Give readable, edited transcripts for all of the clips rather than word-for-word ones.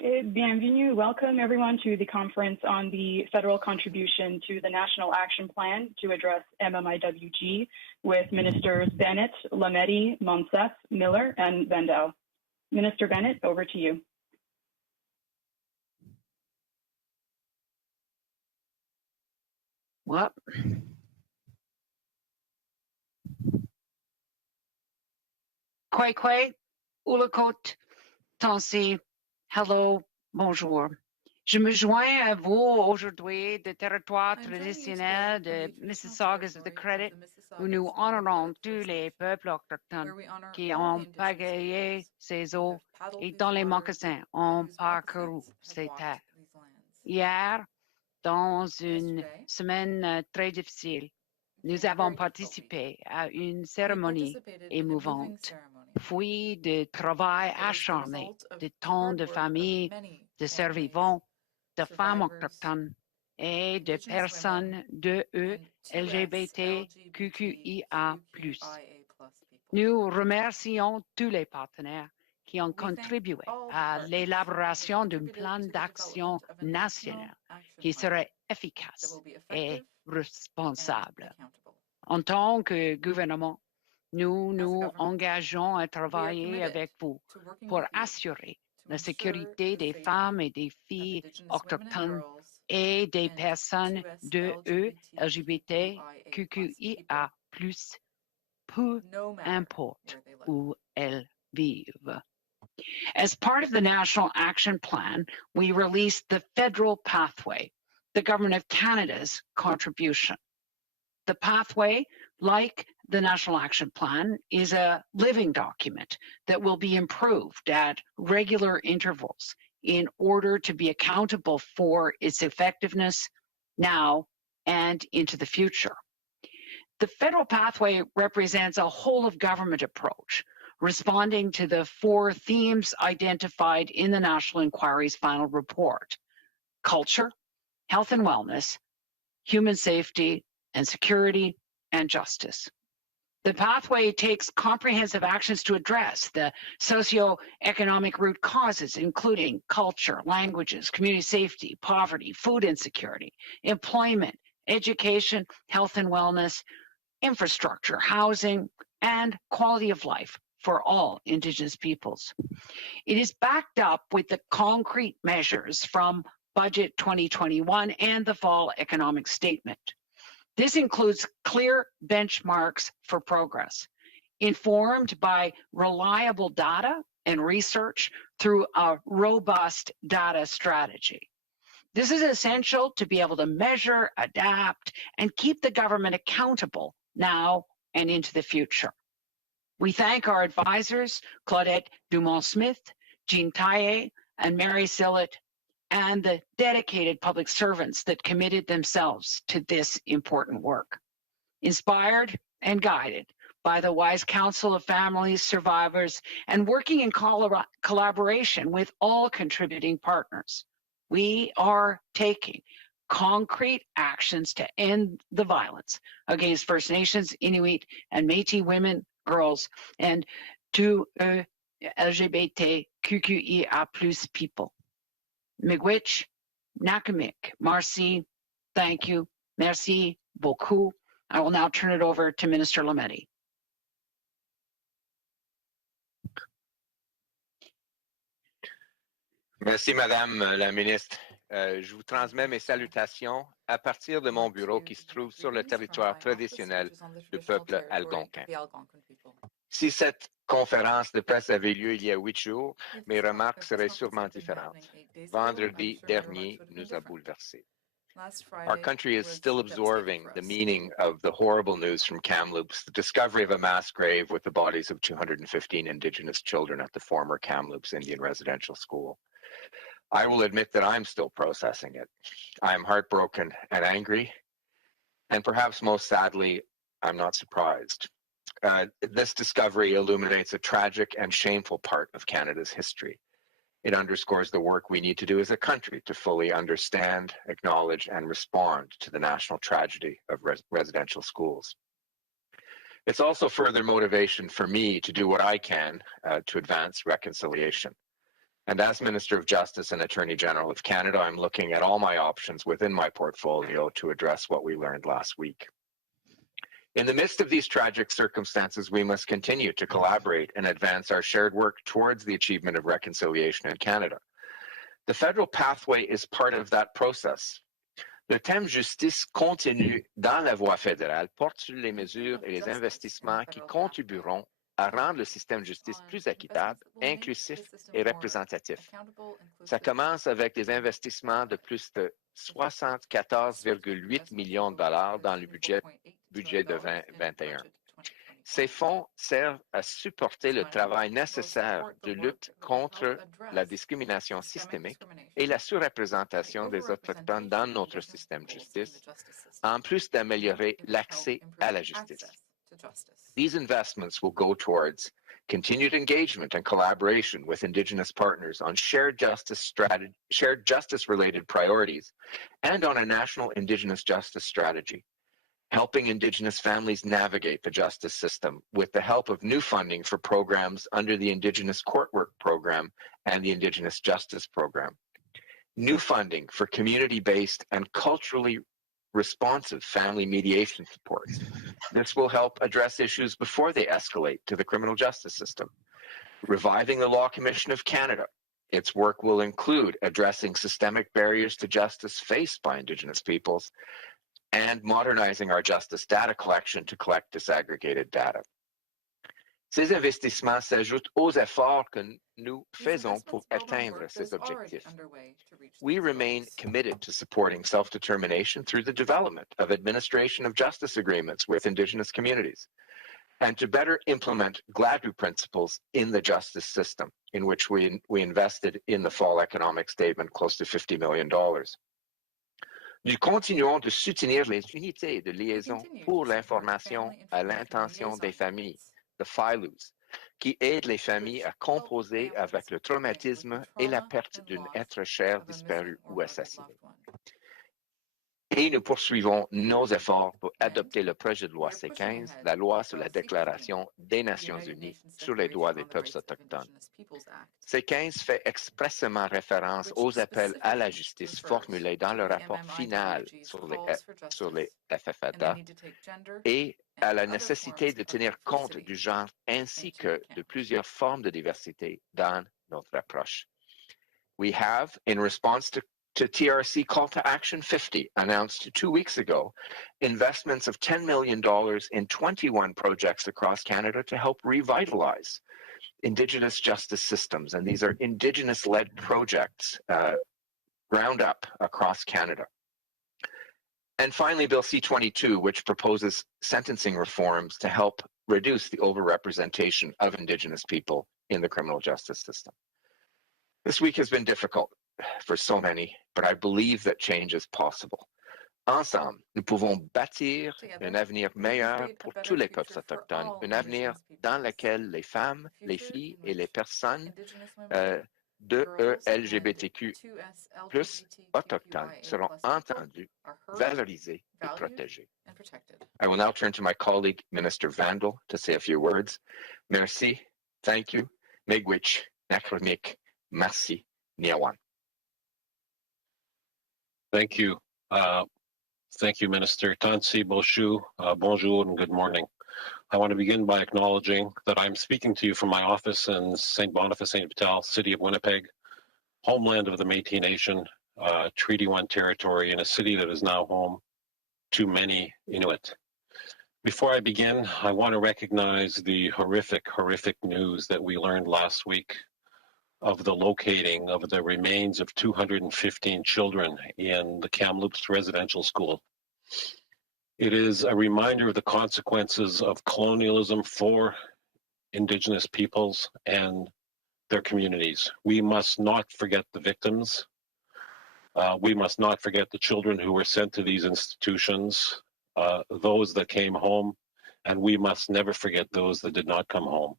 Bienvenue. Welcome everyone to the conference on the federal contribution to the National Action Plan to address MMIWG with Ministers Bennett, Lametti, Monsef, Miller, and Vendel. Minister Bennett, over to you. Well, Kwai, Ulakot, Tansi, hello, bonjour. Je me joins à vous aujourd'hui des territoires traditionnels de Mississaugas of the Credit, où nous honorons tous les peuples autochtones qui ont pagayé ces eaux et dont les mocassins ont parcouru ces terres. Hier, dans une semaine très difficile, nous avons participé à une cérémonie émouvante, fruit de travail acharné de tant de familles, de survivants, de femmes autochtones et de personnes de LGBTQIA+. Nous remercions tous les partenaires qui ont contribué à l'élaboration d'un plan d'action national qui serait efficace et responsable. En tant que gouvernement, nous nous engageons à travailler avec vous pour assurer la sécurité des femmes et des filles autochtones et des personnes de LGBTQIA+, peu importe où elles vivent. As part of the National Action Plan, we released the Federal Pathway, the Government of Canada's contribution. The pathway, like the National Action Plan, is a living document that will be improved at regular intervals in order to be accountable for its effectiveness now and into the future. The Federal Pathway represents a whole-of-government approach, responding to the 4 themes identified in the National Inquiry's final report: culture, health and wellness, human safety and security, and justice. The pathway takes comprehensive actions to address the socioeconomic root causes, including culture, languages, community safety, poverty, food insecurity, employment, education, health and wellness, infrastructure, housing, and quality of life for all Indigenous peoples. It is backed up with the concrete measures from Budget 2021 and the Fall Economic Statement. This includes clear benchmarks for progress, informed by reliable data and research through a robust data strategy. This is essential to be able to measure, adapt, and keep the government accountable now and into the future. We thank our advisors, Claudette Dumont-Smith, Jean Taillé, and Mary Sillett, and the dedicated public servants that committed themselves to this important work. Inspired and guided by the wise counsel of families, survivors, and working in collaboration with all contributing partners, we are taking concrete actions to end the violence against First Nations, Inuit, and Métis women, girls, and to LGBTQIA+ people. Miigwech, Nakamik, Marcy, thank you, merci beaucoup. I will now turn it over to Minister Lametti. Merci, Madame la Ministre. Je vous transmets mes salutations à partir de mon bureau qui se trouve sur le territoire traditionnel du peuple algonquin. Si cette conférence de presse avait lieu il y a 8 jours, mes remarques seraient sûrement différentes. Vendredi dernier nous a bouleversés. Our country is still absorbing the meaning of the horrible news from Kamloops, the discovery of a mass grave with the bodies of 215 Indigenous children at the former Kamloops Indian Residential School. I will admit that I'm still processing it. I am heartbroken and angry, and perhaps most sadly, I'm not surprised. This discovery illuminates a tragic and shameful part of Canada's history. It underscores the work we need to do as a country to fully understand, acknowledge, and respond to the national tragedy of residential schools. It's also further motivation for me to do what I can to advance reconciliation. And as Minister of Justice and Attorney General of Canada, I'm looking at all my options within my portfolio to address what we learned last week. In the midst of these tragic circumstances, we must continue to collaborate and advance our shared work towards the achievement of reconciliation in Canada. The federal pathway is part of that process. Le thème justice continue dans la voie fédérale porte sur les mesures et les investissements qui contribueront à rendre le système de justice plus équitable, inclusif et représentatif. Ça commence avec des investissements de plus de 74,8 millions de dollars dans le budget de 2021. Ces fonds servent à supporter le travail nécessaire de lutte contre la discrimination systémique et la surreprésentation des Autochtones dans notre système de justice, en plus d'améliorer l'accès à la justice. These investments will go towards continued engagement and collaboration with Indigenous partners on shared justice-related priorities and on a national Indigenous justice strategy, helping Indigenous families navigate the justice system with the help of new funding for programs under the Indigenous Court Work Program and the Indigenous Justice Program. New funding for community-based and culturally responsive family mediation supports. This will help address issues before they escalate to the criminal justice system. Reviving the Law Commission of Canada. Its work will include addressing systemic barriers to justice faced by Indigenous peoples and modernizing our justice data collection to collect disaggregated data. Ces investissements s'ajoutent aux efforts que nous faisons pour atteindre ces objectifs. We remain committed to supporting self-determination through the development of administration of justice agreements with Indigenous communities and to better implement GLADU principles in the justice system, in which we invested in the fall economic statement close to $50 million. Nous continuons de soutenir les unités de liaison pour l'information à l'intention des familles, the FILUs, qui aident les familles à composer avec le traumatisme et la perte d'un être cher disparu ou assassiné. Et nous poursuivons nos efforts pour adopter le projet de loi C-15, la loi sur la Déclaration des Nations Unies sur les droits des peuples autochtones. C-15 fait expressément référence aux appels à la justice formulés dans le rapport final sur les FFADA et à la nécessité de tenir compte du genre ainsi que de plusieurs formes de diversité dans notre approche. We have, in response to TRC Call to Action 50, announced 2 weeks ago, investments of $10 million in 21 projects across Canada to help revitalize Indigenous justice systems. And these are Indigenous-led projects, ground up across Canada. And finally, Bill C-22, which proposes sentencing reforms to help reduce the overrepresentation of Indigenous people in the criminal justice system. This week has been difficult for so many, but I believe that change is possible. Ensemble, nous pouvons bâtir un avenir meilleur pour tous les peuples autochtones, un avenir dans lequel les femmes, les filles et les personnes de LGBTQ+ autochtones seront entendus, valorisés et protégés. I will now turn to my colleague, Minister Vandal, to say a few words. Merci, thank you, miigwech, nachronik, merci, niawan. Thank you. Thank you, Minister. Tansi Boshu, bonjour and good morning. I want to begin by acknowledging that I'm speaking to you from my office in St. Boniface, St. Vital, city of Winnipeg, homeland of the Métis Nation, Treaty 1 territory, in a city that is now home to many Inuit. Before I begin, I want to recognize the horrific news that we learned last week of the locating of the remains of 215 children in the Kamloops residential school. It is a reminder of the consequences of colonialism for Indigenous peoples and their communities. We must not forget the victims. We must not forget the children who were sent to these institutions, those that came home, and we must never forget those that did not come home.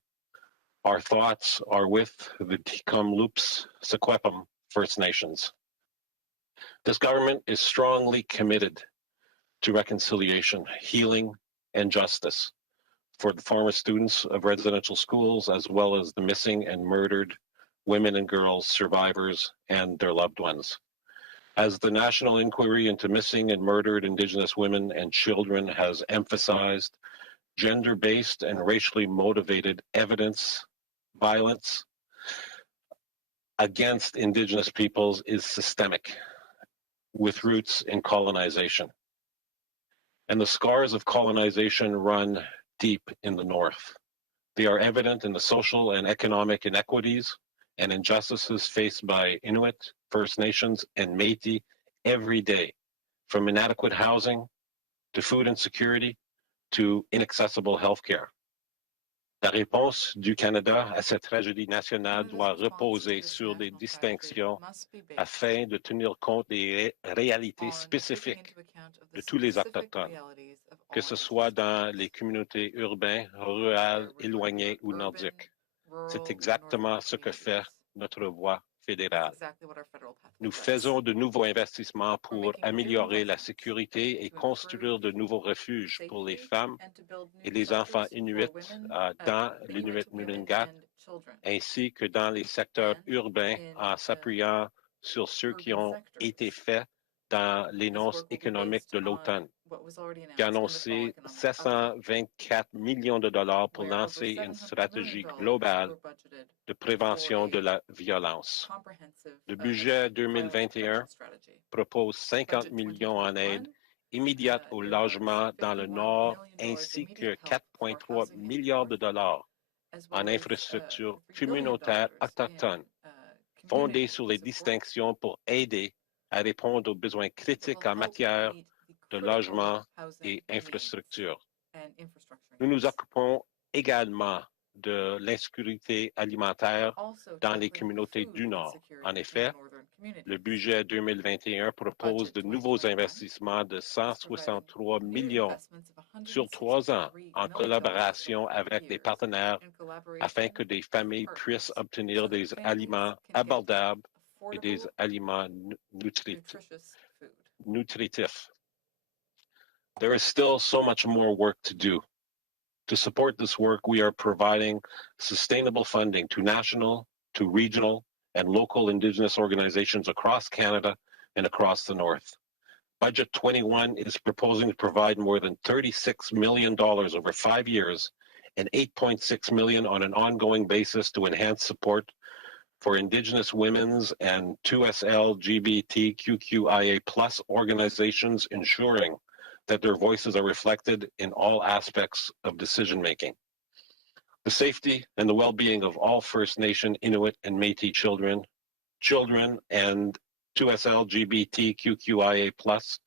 Our thoughts are with the Kamloops Secwepemc First Nations. This government is strongly committed to reconciliation, healing, and justice for the former students of residential schools, as well as the missing and murdered women and girls, survivors, and their loved ones. As the National Inquiry into Missing and Murdered Indigenous Women and Children has emphasized, gender-based and racially motivated evidence violence against Indigenous peoples is systemic, with roots in colonization. And the scars of colonization run deep in the North. They are evident in the social and economic inequities and injustices faced by Inuit, First Nations, and Métis every day, from inadequate housing to food insecurity to inaccessible healthcare. La réponse du Canada à cette tragédie nationale doit reposer sur des distinctions afin de tenir compte des réalités spécifiques de tous les Autochtones, que ce soit dans les communautés urbaines, rurales, éloignées ou nordiques. C'est exactement ce que fait notre voie fédérale. Nous faisons de nouveaux investissements pour améliorer la sécurité et construire de nouveaux refuges pour les femmes et les enfants inuits dans l'Inuit Nunangat, ainsi que dans les secteurs urbains en s'appuyant sur ceux qui ont été faits dans l'annonce économique de l'automne, qui a annoncé 724 millions de dollars pour lancer une stratégie globale de prévention de la violence. Le budget 2021 propose 50 millions en aide immédiate au logement dans le Nord, ainsi que 4,3 milliards de dollars en infrastructures communautaires autochtones, fondées sur les distinctions pour aider à répondre aux besoins critiques en matière de logement et infrastructures. Nous nous occupons également de l'insécurité alimentaire dans les communautés du Nord. En effet, le budget 2021 propose de nouveaux investissements de 163 millions sur 3 ans en collaboration avec des partenaires afin que des familles puissent obtenir des aliments abordables et des aliments nutritifs. There is still so much more work to do. To support this work, we are providing sustainable funding to national, to regional, and local Indigenous organizations across Canada and across the North. Budget 21 is proposing to provide more than $36 million over 5 years and $8.6 million on an ongoing basis to enhance support for Indigenous women's and 2SLGBTQIA+ organizations, ensuring that their voices are reflected in all aspects of decision-making. The safety and the well-being of all First Nation, Inuit, and Métis children, and 2SLGBTQIA+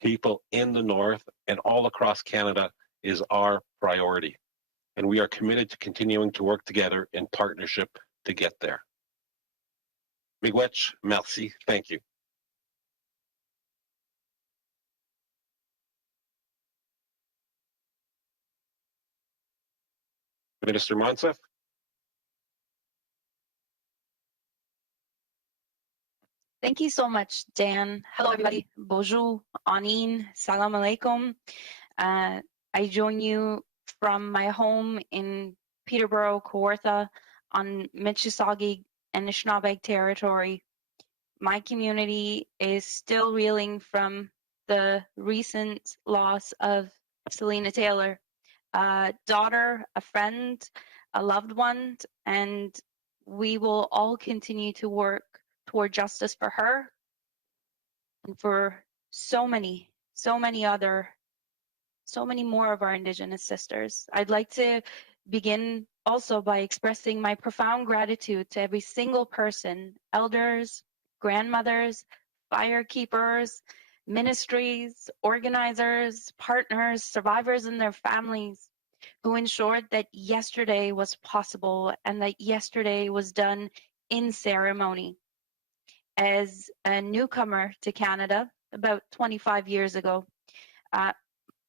people in the North and all across Canada is our priority. And we are committed to continuing to work together in partnership to get there. Miigwech, merci, thank you. Minister Monsef. Thank you so much, Dan. Hello, everybody. Bonjour, Anin, salam alaikum. I join you from my home in Peterborough, Kawartha, on Mississauga and Anishinaabe territory. My community is still reeling from the recent loss of Selena Taylor, a daughter, a friend, a loved one, and we will all continue to work toward justice for her and for so many more of our Indigenous sisters. I'd like to begin also by expressing my profound gratitude to every single person, elders, grandmothers, firekeepers, ministries, organizers, partners, survivors and their families who ensured that yesterday was possible and that yesterday was done in ceremony. As a newcomer to Canada about 25 years ago,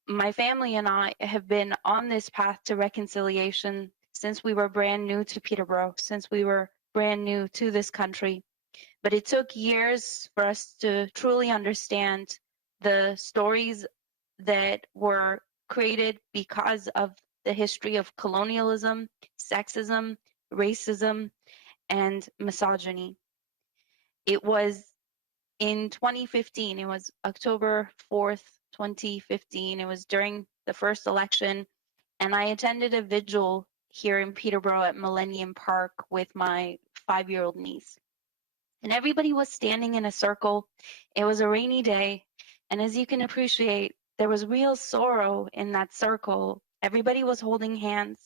my family and I have been on this path to reconciliation since we were brand new to Peterborough, since we were brand new to this country. But it took years for us to truly understand the stories that were created because of the history of colonialism, sexism, racism, and misogyny. It was in 2015, it was October 4th, 2015. It was during the first election, and I attended a vigil here in Peterborough at Millennium Park with my 5-year-old niece. And everybody was standing in a circle. It was a rainy day, and as you can appreciate, there was real sorrow in that circle. Everybody was holding hands,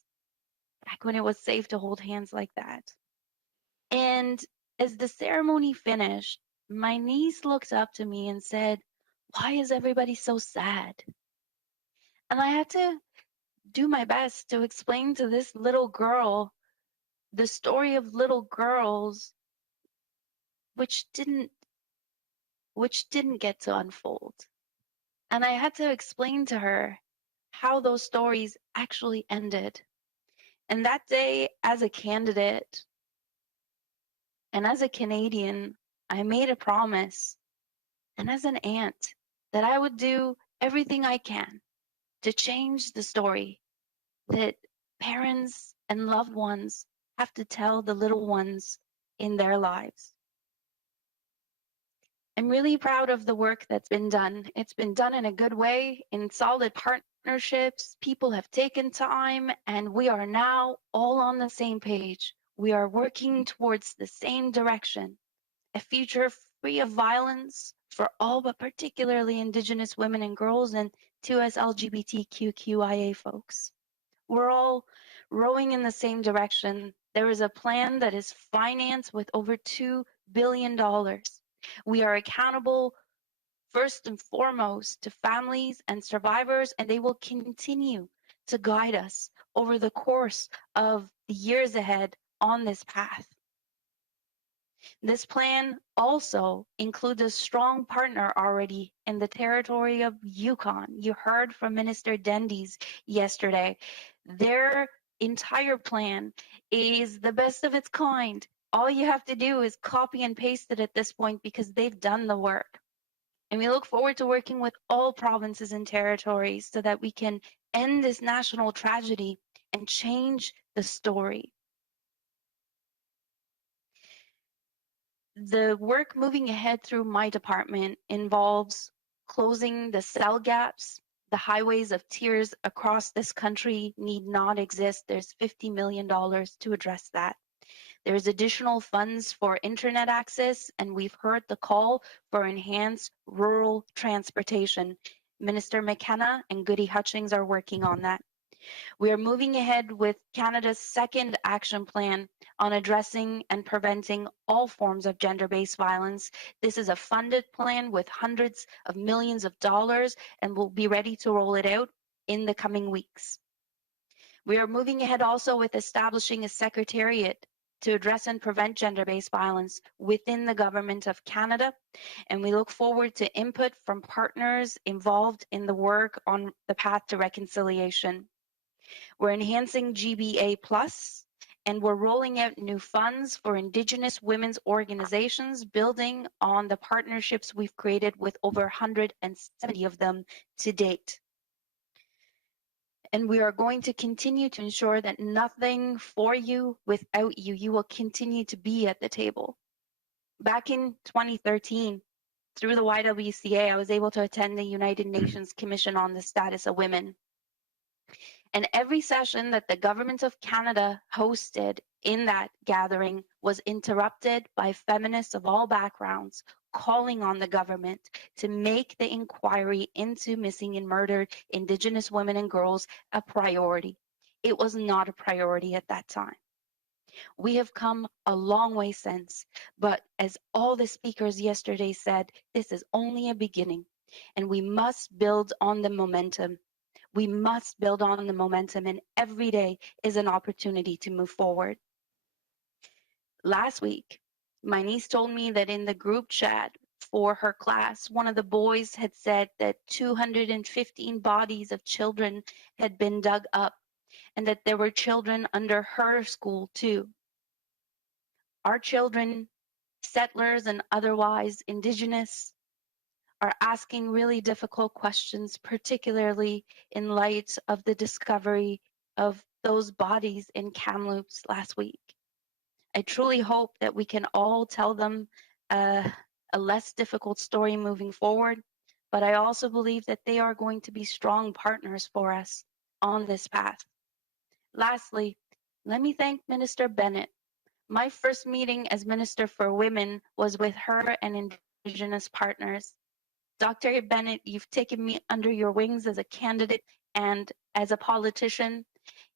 back when it was safe to hold hands like that. And as the ceremony finished, my niece looked up to me and said, "Why is everybody so sad?" And I had to do my best to explain to this little girl the story of little girls which didn't get to unfold. And I had to explain to her how those stories actually ended. And that day, as a candidate and as a Canadian, I made a promise, and as an aunt, that I would do everything I can to change the story that parents and loved ones have to tell the little ones in their lives. I'm really proud of the work that's been done. It's been done in a good way, in solid partnerships. People have taken time, and we are now all on the same page. We are working towards the same direction, a future free of violence for all, but particularly Indigenous women and girls, and to us LGBTQIA folks. We're all rowing in the same direction. There is a plan that is financed with over $2 billion. We are accountable first and foremost to families and survivors, and they will continue to guide us over the course of the years ahead on this path. This plan also includes a strong partner already in the territory of Yukon. You heard from Minister Dendies yesterday. Their entire plan is the best of its kind. All you have to do is copy and paste it at this point because they've done the work. And we look forward to working with all provinces and territories so that we can end this national tragedy and change the story. The work moving ahead through my department involves closing the cell gaps. The highways of tears across this country need not exist. There's $50 million to address that. There's additional funds for internet access, and we've heard the call for enhanced rural transportation. Minister McKenna and Goody Hutchings are working on that. We are moving ahead with Canada's second action plan on addressing and preventing all forms of gender-based violence. This is a funded plan with hundreds of millions of dollars, and we'll be ready to roll it out in the coming weeks. We are moving ahead also with establishing a secretariat to address and prevent gender-based violence within the Government of Canada, and we look forward to input from partners involved in the work on the path to reconciliation. We're enhancing GBA Plus, and we're rolling out new funds for Indigenous women's organizations, building on the partnerships we've created with over 170 of them to date. And we are going to continue to ensure that nothing for you without you. You will continue to be at the table. Back in 2013, through the YWCA, I was able to attend the United Nations Commission on the Status of Women. And every session that the Government of Canada hosted in that gathering was interrupted by feminists of all backgrounds calling on the government to make the inquiry into missing and murdered Indigenous women and girls a priority. It was not a priority at that time. We have come a long way since, but as all the speakers yesterday said, this is only a beginning, and we must build on the momentum. We must build on the momentum, and every day is an opportunity to move forward. Last week, my niece told me that in the group chat for her class, one of the boys had said that 215 bodies of children had been dug up and that there were children under her school too. Our children, settlers and otherwise Indigenous, are asking really difficult questions, particularly in light of the discovery of those bodies in Kamloops last week. I truly hope that we can all tell them a less difficult story moving forward, but I also believe that they are going to be strong partners for us on this path. Lastly, let me thank Minister Bennett. My first meeting as Minister for Women was with her and Indigenous partners. Dr. Bennett, you've taken me under your wings as a candidate and as a politician.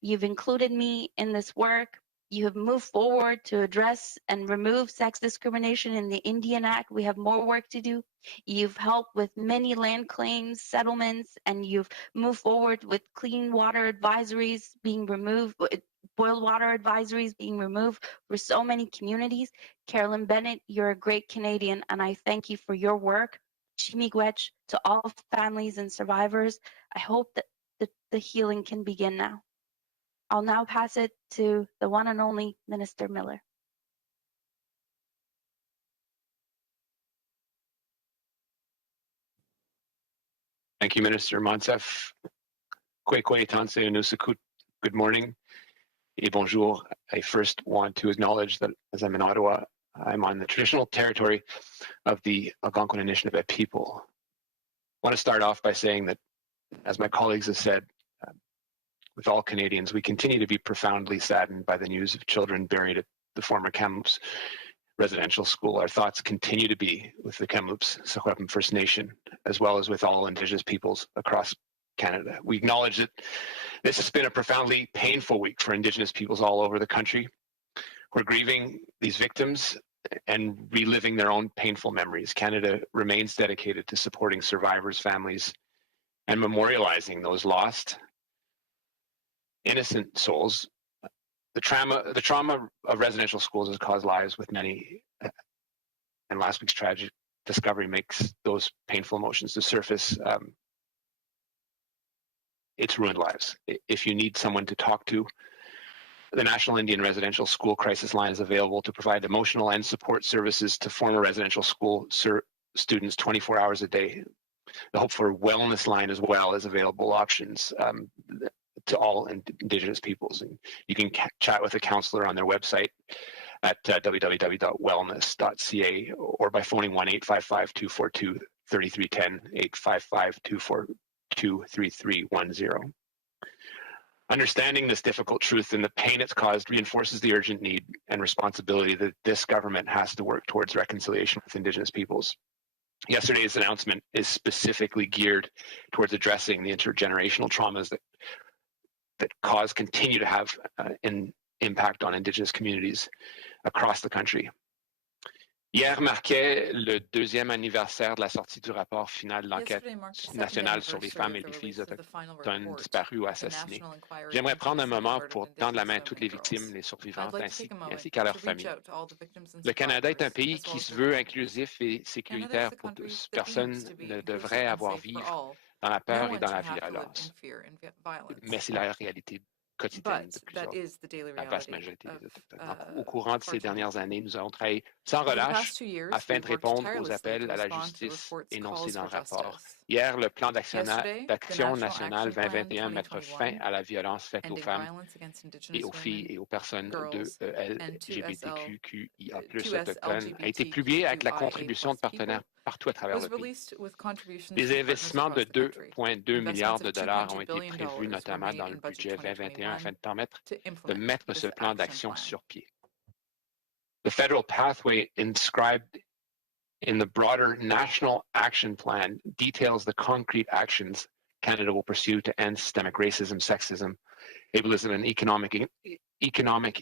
You've included me in this work. You have moved forward to address and remove sex discrimination in the Indian Act. We have more work to do. You've helped with many land claims, settlements, and you've moved forward with clean water advisories being removed, boiled water advisories being removed for so many communities. Carolyn Bennett, you're a great Canadian, and I thank you for your work. Miigwech to all families and survivors. I hope that the healing can begin now. I'll now pass it to the one and only Minister Miller. Thank you, Minister Monsef. Kwekwe Tanse Nusakut, good morning. Et bonjour. I first want to acknowledge that as I'm in Ottawa, I'm on the traditional territory of the Algonquin Anishinaabe people. I want to start off by saying that, as my colleagues have said, with all Canadians, we continue to be profoundly saddened by the news of children buried at the former Kamloops residential school. Our thoughts continue to be with the Kamloops Secwepemc First Nation, as well as with all Indigenous peoples across Canada. We acknowledge that this has been a profoundly painful week for Indigenous peoples all over the country. We're grieving these victims and reliving their own painful memories. Canada remains dedicated to supporting survivors' families and memorializing those lost innocent souls. The trauma of residential schools has caused lives with many, and last week's tragic discovery makes those painful emotions to surface. It's ruined lives. If you need someone to talk to, the National Indian Residential School Crisis Line is available to provide emotional and support services to former residential school students 24 hours a day. The Hope for Wellness Line as well is available options to all Indigenous peoples. And you can chat with a counselor on their website at www.wellness.ca or by phoning 1-855-242-3310, 855-242-3310. Understanding this difficult truth and the pain it's caused reinforces the urgent need and responsibility that this government has to work towards reconciliation with Indigenous peoples. Yesterday's announcement is specifically geared towards addressing the intergenerational traumas that continue to have an impact on Indigenous communities across the country. Hier marquait le deuxième anniversaire de la sortie du rapport final de l'enquête nationale sur les femmes et les filles autochtones disparues ou assassinées. J'aimerais prendre un moment pour tendre la main à toutes les victimes, les survivantes, ainsi qu'à leurs familles. Le Canada est un pays qui se veut inclusif et sécuritaire pour tous. Personne ne devrait avoir à vivre dans la peur et dans la violence. Mais c'est la réalité quotidienne de la vaste majorité des Autochtones. Au courant de ces dernières années, nous avons travaillé sans relâche afin de répondre aux appels à la justice énoncés dans le rapport. Hier, le plan d'action national 2021 mettre fin à la violence faite aux femmes et aux filles et aux personnes de LGBTQIA+ autochtones a été publié avec la contribution de partenaires partout à travers le pays. Des investissements de 2,2 milliards de dollars ont été prévus notamment dans le budget 2021 afin de permettre de mettre ce plan d'action sur pied. The federal pathway inscribed in the broader National Action Plan details the concrete actions Canada will pursue to end systemic racism, sexism, ableism, and economic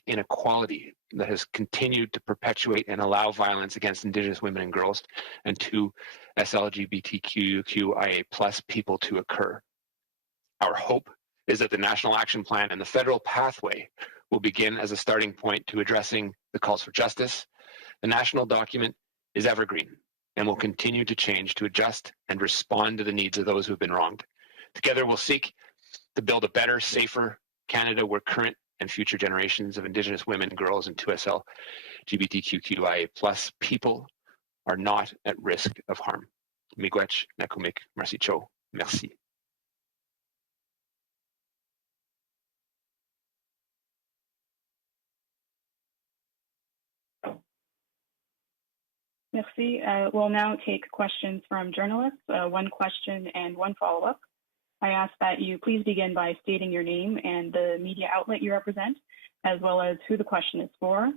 inequality that has continued to perpetuate and allow violence against Indigenous women and girls and to SLGBTQIA+ people to occur. Our hope is that the National Action Plan and the federal pathway will begin as a starting point to addressing the calls for justice. The national document is evergreen and will continue to change to adjust and respond to the needs of those who have been wronged. Together, we'll seek to build a better, safer Canada where current and future generations of Indigenous women, girls, and 2SL LGBTQIA+ people are not at risk of harm. Miigwech, Nakumik, Merci Cho, merci. Merci. We'll now take questions from journalists, one question and one follow-up. I ask that you please begin by stating your name and the media outlet you represent, as well as who the question is for.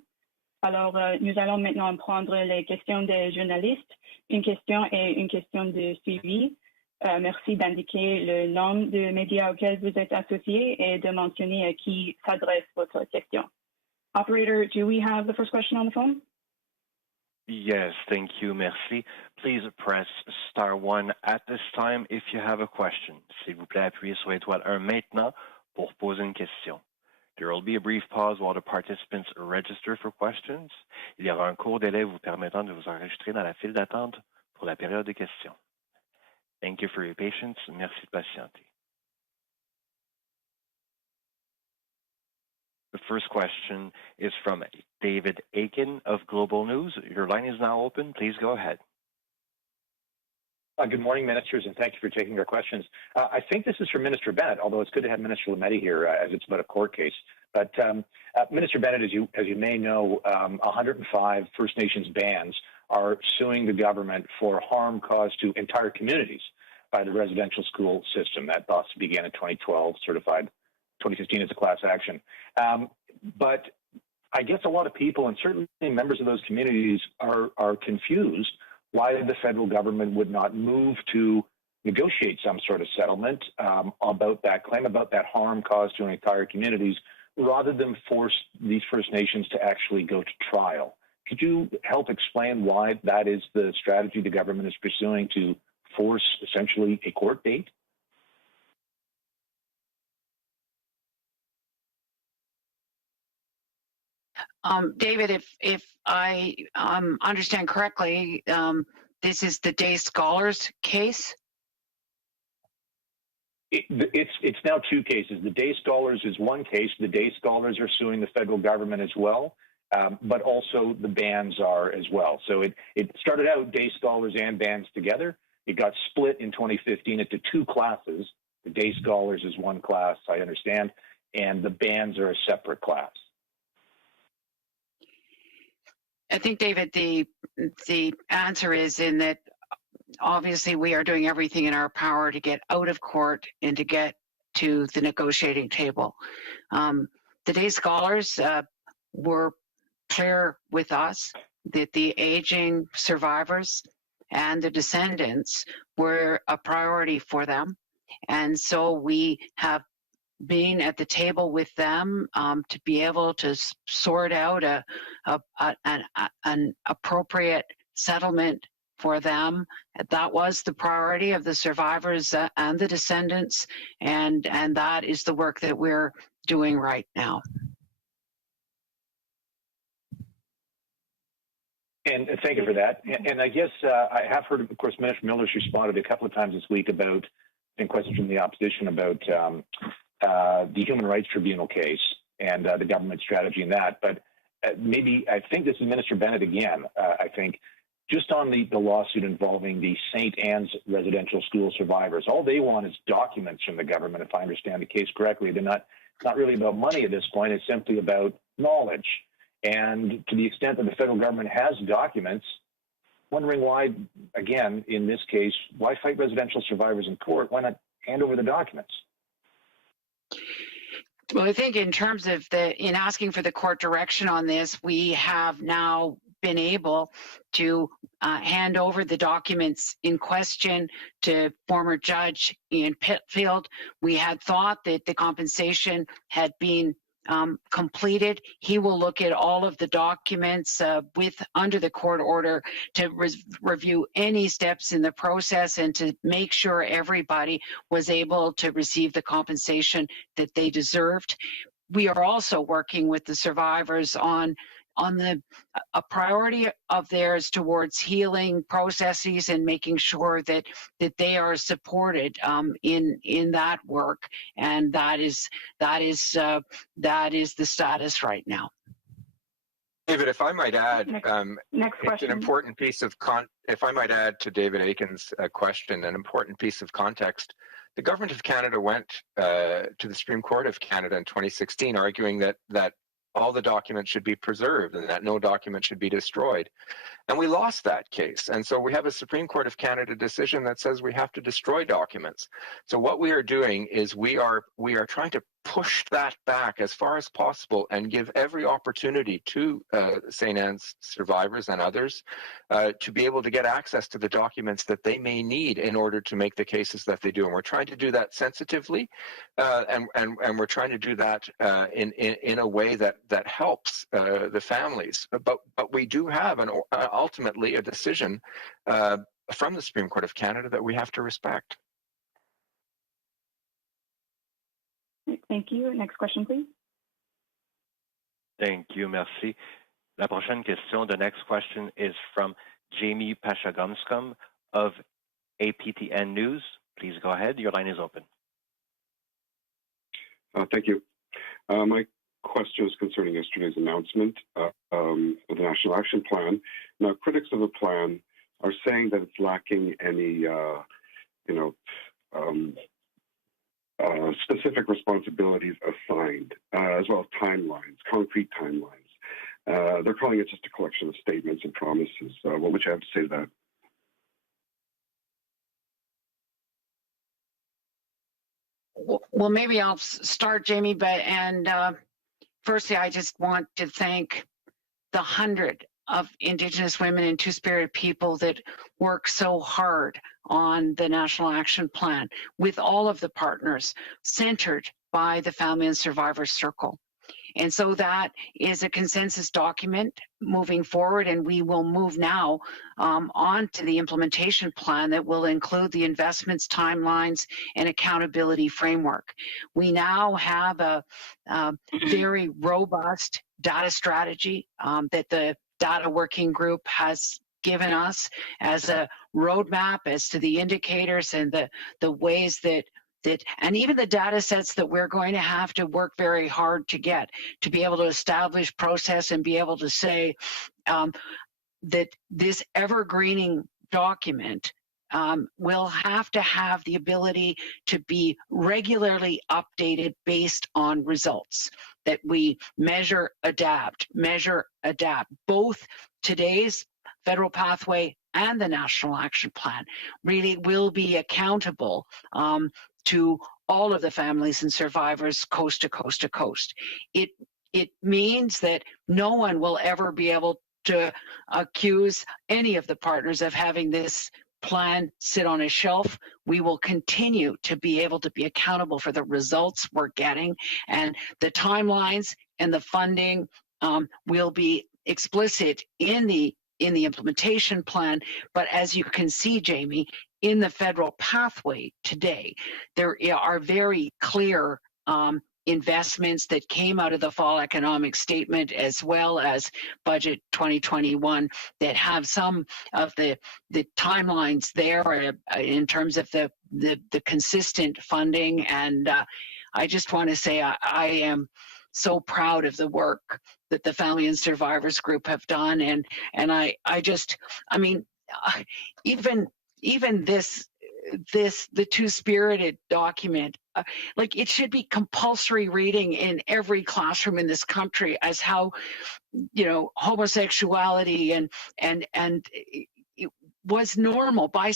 Alors, nous allons maintenant prendre les questions des journalistes. Une question et une question de suivi. Merci d'indiquer le nom de média auquel vous êtes associé et de mentionner à qui s'adresse votre question. Operator, do we have the first question on the phone? Yes, thank you, merci. Please press *1 at this time if you have a question. S'il vous plaît, appuyez sur l'étoile 1 maintenant pour poser une question. There will be a brief pause while the participants register for questions. Il y aura un court délai vous permettant de vous enregistrer dans la file d'attente pour la période de questions. Thank you for your patience. Merci de patienter. The first question is from David Aiken of Global News. Your line is now open. Please go ahead. Good morning, ministers, and thank you for taking our questions. I think this is for Minister Bennett, although it's good to have Minister Lametti here as it's about a court case. But Minister Bennett, as you may know, 105 First Nations bands are suing the government for harm caused to entire communities by the residential school system. That lawsuit began in 2012, certified 2015 as a class action. But I guess a lot of people, and certainly members of those communities, are confused why the federal government would not move to negotiate some sort of settlement about that claim, about that harm caused to entire communities, rather than force these First Nations to actually go to trial. Could you help explain why that is the strategy the government is pursuing, to force essentially a court date? David, if I understand correctly, this is the Day Scholars case? It's now two cases. The Day Scholars is one case. The Day Scholars are suing the federal government as well, but also the bands are as well. So it started out Day Scholars and bands together. It got split in 2015 into two classes. The Day Scholars is one class, I understand, and the bands are a separate class. I think, David, the answer is in that obviously we are doing everything in our power to get out of court and to get to the negotiating table. The Day Scholars were clear with us that the aging survivors and the descendants were a priority for them. And so we have been at the table with them to be able to sort out an appropriate settlement for them. That was the priority of the survivors and the descendants, and that is the work that we're doing right now. And thank you for that. And I guess I have heard, of course, Minister Miller's responded a couple of times this week about, in questions from the opposition, about the Human Rights Tribunal case and the government strategy in that. But maybe, I think this is Minister Bennett again, I think, just on the lawsuit involving the St. Anne's residential school survivors. All they want is documents from the government, if I understand the case correctly. It's not really about money at this point. It's simply about knowledge. And to the extent that the federal government has documents, wondering why, again, in this case, why fight residential survivors in court? Why not hand over the documents? Well, I think in terms of in asking for the court direction on this, we have now been able to hand over the documents in question to former Judge Ian Pitfield. We had thought that the compensation had been completed. He will look at all of the documents under the court order to review any steps in the process and to make sure everybody was able to receive the compensation that they deserved. We are also working with the survivors on a priority of theirs towards healing processes and making sure that they are supported in that work, and that is the status right now. David, if I might add, next it's an important piece of if I might add to David Aiken's question, an important piece of context. The government of Canada went to the Supreme Court of Canada in 2016, arguing that all the documents should be preserved and that no document should be destroyed. And we lost that case. And so we have a Supreme Court of Canada decision that says we have to destroy documents. So what we are doing is we are trying to push that back as far as possible and give every opportunity to St. Anne's survivors and others to be able to get access to the documents that they may need in order to make the cases that they do. And we're trying to do that sensitively, and we're trying to do that in a way that helps the families. But we do have ultimately a decision from the Supreme Court of Canada that we have to respect. Thank you. Next question, please. Thank you. Merci. La prochaine question, the next question is from Jamie Pashagumskum of APTN News. Please go ahead. Your line is open. Thank you. My question is concerning yesterday's announcement of the National Action Plan. Now, critics of the plan are saying that it's lacking any, specific responsibilities assigned, as well as timelines, concrete timelines. They're calling it just a collection of statements and promises. What would you have to say to that? Well, maybe I'll start, Jamie, firstly, I just want to thank the 100 of Indigenous women and Two-Spirit people that work so hard on the National Action Plan with all of the partners centered by the Family and Survivors Circle. And so that is a consensus document moving forward, and we will move now on to the implementation plan that will include the investments, timelines, and accountability framework. We now have a very robust data strategy that the data working group has given us as a roadmap as to the indicators and the ways that and even the data sets that we're going to have to work very hard to get to be able to establish process and be able to say that this evergreening document will have to have the ability to be regularly updated based on results, that we measure, adapt, both today's federal pathway and the National Action Plan really will be accountable to all of the families and survivors coast to coast to coast. It means that no one will ever be able to accuse any of the partners of having this plan sit on a shelf. We will continue to be able to be accountable for the results we're getting, and the timelines and the funding will be explicit in the implementation plan. But as you can see, Jamie, in the federal pathway today, there are very clear investments that came out of the fall economic statement as well as budget 2021 that have some of the timelines there in terms of the consistent funding. And I just want to say I am so proud of the work that the Family and Survivors Group have done, and even the Two-Spirited document, like it should be compulsory reading in every classroom in this country as how, homosexuality and it was normal by,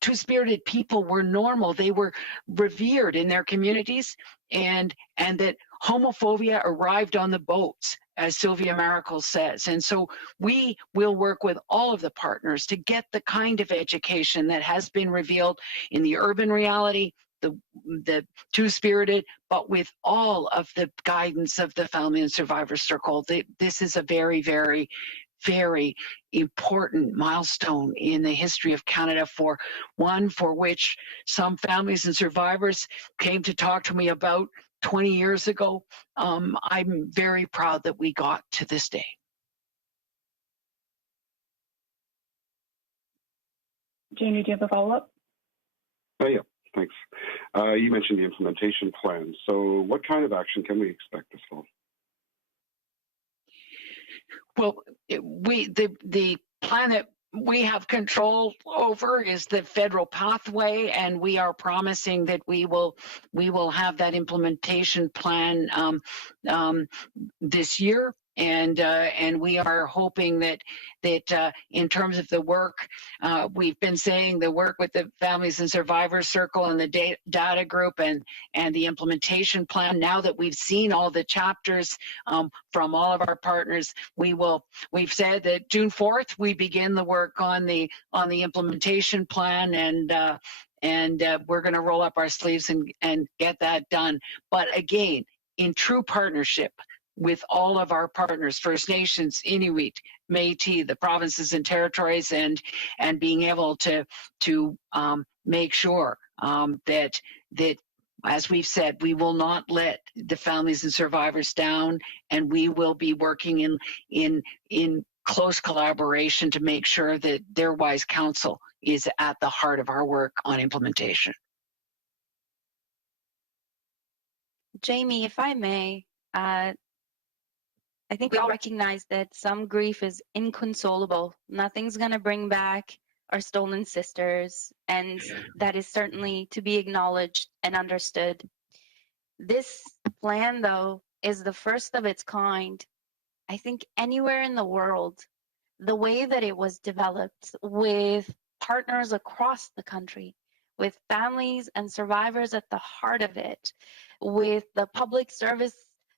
Two-Spirited people were normal. They were revered in their communities, and that homophobia arrived on the boats, as Sylvia Maracle says. And so we will work with all of the partners to get the kind of education that has been revealed in the urban reality, the Two-Spirited, but with all of the guidance of the Family and Survivors Circle. This is a very, very, very important milestone in the history of Canada, for which some families and survivors came to talk to me about 20 years ago. I'm very proud that we got to this day. Jamie, do you have a follow-up? Yeah, thanks. You mentioned the implementation plan. So what kind of action can we expect this fall? Well, the plan that we have control over is the federal pathway, and we are promising that we will have that implementation plan this year. And we are hoping that in terms of the work, we've been saying the work with the Families and Survivors Circle and the data group and the implementation plan. Now that we've seen all the chapters from all of our partners, we've said that June 4th we begin the work on the implementation plan, and we're going to roll up our sleeves and get that done. But again, in true partnership with all of our partners, First Nations, Inuit, Métis, the provinces and territories, and being able to make sure that as we've said, we will not let the families and survivors down, and we will be working in close collaboration to make sure that their wise counsel is at the heart of our work on implementation. Jamie, if I may, I think we all recognize that some grief is inconsolable. Nothing's going to bring back our stolen sisters, and that is certainly to be acknowledged and understood. This plan, though, is the first of its kind, I think, anywhere in the world. The way that it was developed with partners across the country, with families and survivors at the heart of it, with the public service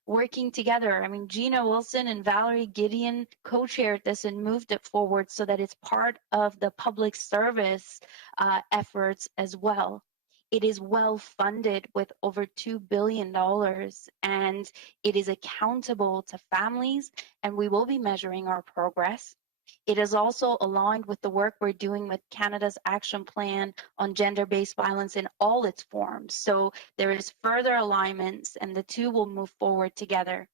working together. I mean, Gina Wilson and Valerie Gideon co-chaired this and moved it forward so that it's part of the public service efforts as well. It is well funded with over $2 billion, and it is accountable to families, and we will be measuring our progress. It is also aligned with the work we're doing with Canada's action plan on gender-based violence in all its forms. So there is further alignments, and the two will move forward together.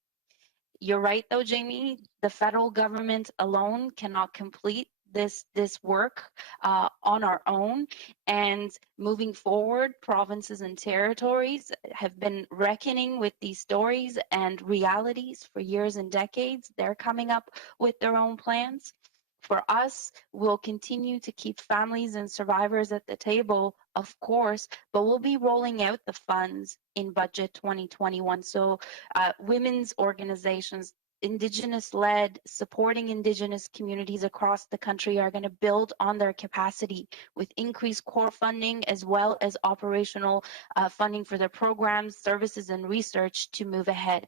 You're right, though, Jamie, the federal government alone cannot complete this work on our own. And moving forward, provinces and territories have been reckoning with these stories and realities for years and decades. They're coming up with their own plans. For us, we'll continue to keep families and survivors at the table, of course, but we'll be rolling out the funds in budget 2021. So women's organizations, Indigenous-led, supporting Indigenous communities across the country are going to build on their capacity with increased core funding as well as operational funding for their programs, services, and research to move ahead.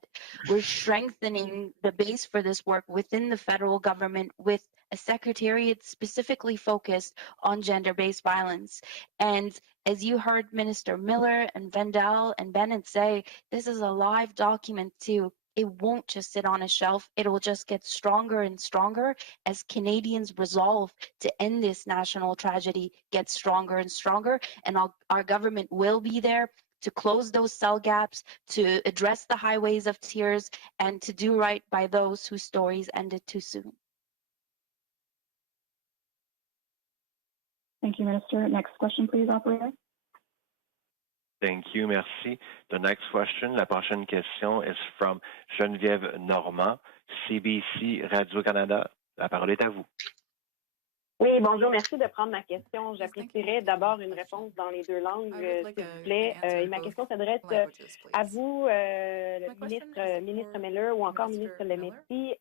We're strengthening the base for this work within the federal government with a secretariat specifically focused on gender-based violence. And as you heard Minister Miller and Vendel and Bennett say, this is a live document too. It won't just sit on a shelf. It will just get stronger and stronger as Canadians' resolve to end this national tragedy gets stronger and stronger. And our government will be there to close those cell gaps, to address the highways of tears, and to do right by those whose stories ended too soon. Thank you, Minister. Next question, please, operator. Thank you, merci. The next question, la prochaine question is from Geneviève Normand, CBC Radio-Canada. La parole est à vous. Oui, bonjour, merci de prendre ma question. J'apprécierais d'abord une réponse dans les deux langues, s'il vous plaît. Et ma question s'adresse à vous, le ministre Miller ou encore ministre Lametti.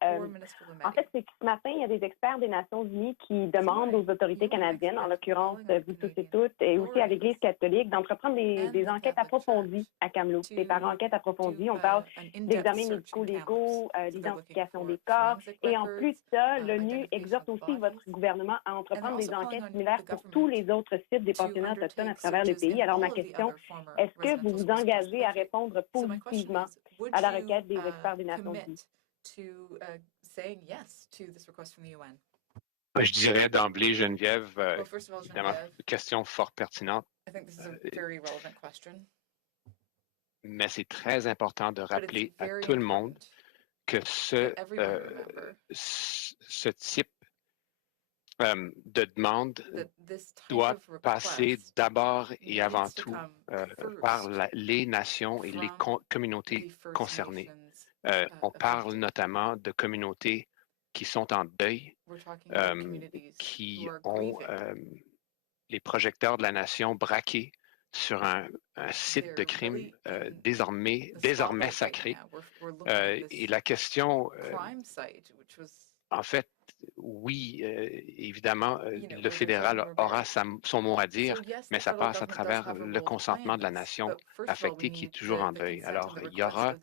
En fait, c'est que ce matin, il y a des experts des Nations Unies qui demandent aux autorités canadiennes, en l'occurrence vous tous et toutes, et aussi à l'Église catholique, d'entreprendre des enquêtes approfondies à Kamloops. Et par enquête approfondie, on parle d'examens médico-légaux, d'identification des corps. Et en plus de ça, l'ONU exhorte aussi votre gouvernement à entreprendre des enquêtes similaires pour tous les autres sites des pensionnats autochtones à travers le pays. Alors ma question, est-ce que vous vous engagez à répondre positivement à la requête des experts des Nations Unies? Je dirais d'emblée, Geneviève, évidemment, une question fort pertinente. Mais c'est très important de rappeler à tout le monde que ce type de demande doit passer d'abord et avant tout par les nations et les communautés concernées. On parle notamment de communautés qui sont en deuil qui ont les projecteurs de la nation braqués sur un site de crime désormais sacré. Et la question, en fait, oui, évidemment, le fédéral aura son mot à dire, mais ça passe à travers le consentement de la nation affectée qui est toujours en deuil. Alors, il y aura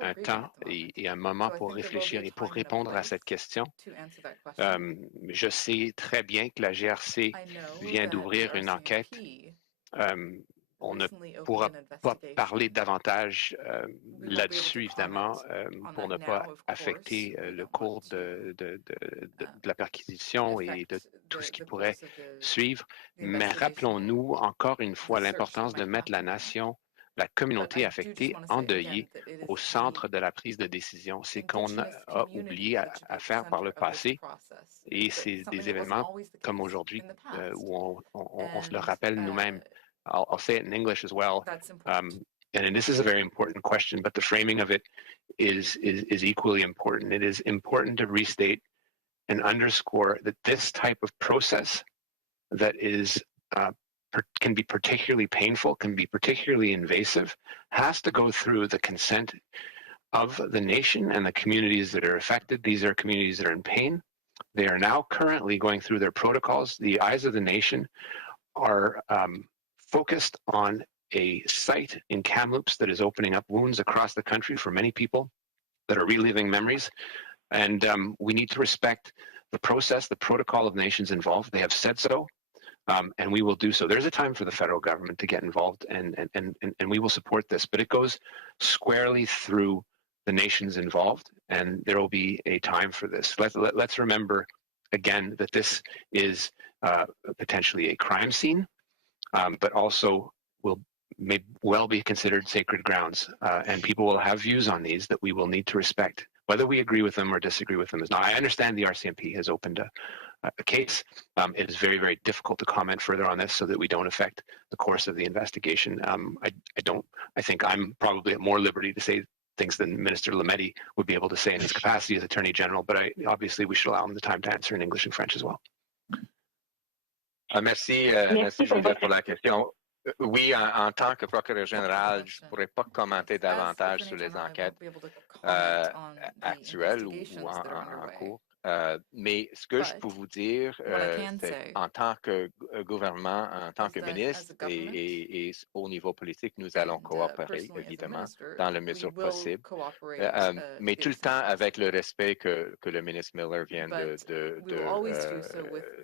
un temps et un moment pour réfléchir et pour répondre à cette question. Je sais très bien que la GRC vient d'ouvrir une enquête. On ne pourra pas parler davantage là-dessus, évidemment, pour ne pas affecter le cours de la perquisition et de tout ce qui pourrait suivre. Mais rappelons-nous encore une fois l'importance de mettre la nation, la communauté affectée, endeuillée, au centre de la prise de décision. C'est qu'on a oublié à faire par le passé. Et c'est des événements comme aujourd'hui où on se le rappelle nous-mêmes. I'll say it in English as well. And this is a very important question, but the framing of it is equally important. It is important to restate and underscore that this type of process that is can be particularly painful, can be particularly invasive, has to go through the consent of the nation and the communities that are affected. These are communities that are in pain. They are now currently going through their protocols. The eyes of the nation are focused on a site in Kamloops that is opening up wounds across the country for many people that are reliving memories. And we need to respect the process, the protocol of nations involved. They have said so, and we will do so. There's a time for the federal government to get involved, and we will support this, but it goes squarely through the nations involved, and there will be a time for this. Let's remember, again, that this is potentially a crime scene, but also may well be considered sacred grounds. And people will have views on these that we will need to respect, whether we agree with them or disagree with them. Now, I understand the RCMP has opened a case. It is very, very difficult to comment further on this so that we don't affect the course of the investigation. I think I'm probably at more liberty to say things than Minister Lametti would be able to say in his capacity as Attorney General, but obviously we should allow him the time to answer in English and French as well. Merci, merci Geneviève pour la question. Oui, en tant que procureur général, je ne pourrais pas commenter davantage sur les enquêtes actuelles ou en cours. Mais ce que je peux vous dire, c'est en tant que gouvernement, en tant que ministre et au niveau politique, nous allons coopérer, évidemment, dans la mesure possible, mais tout le temps avec le respect que le ministre Miller vient de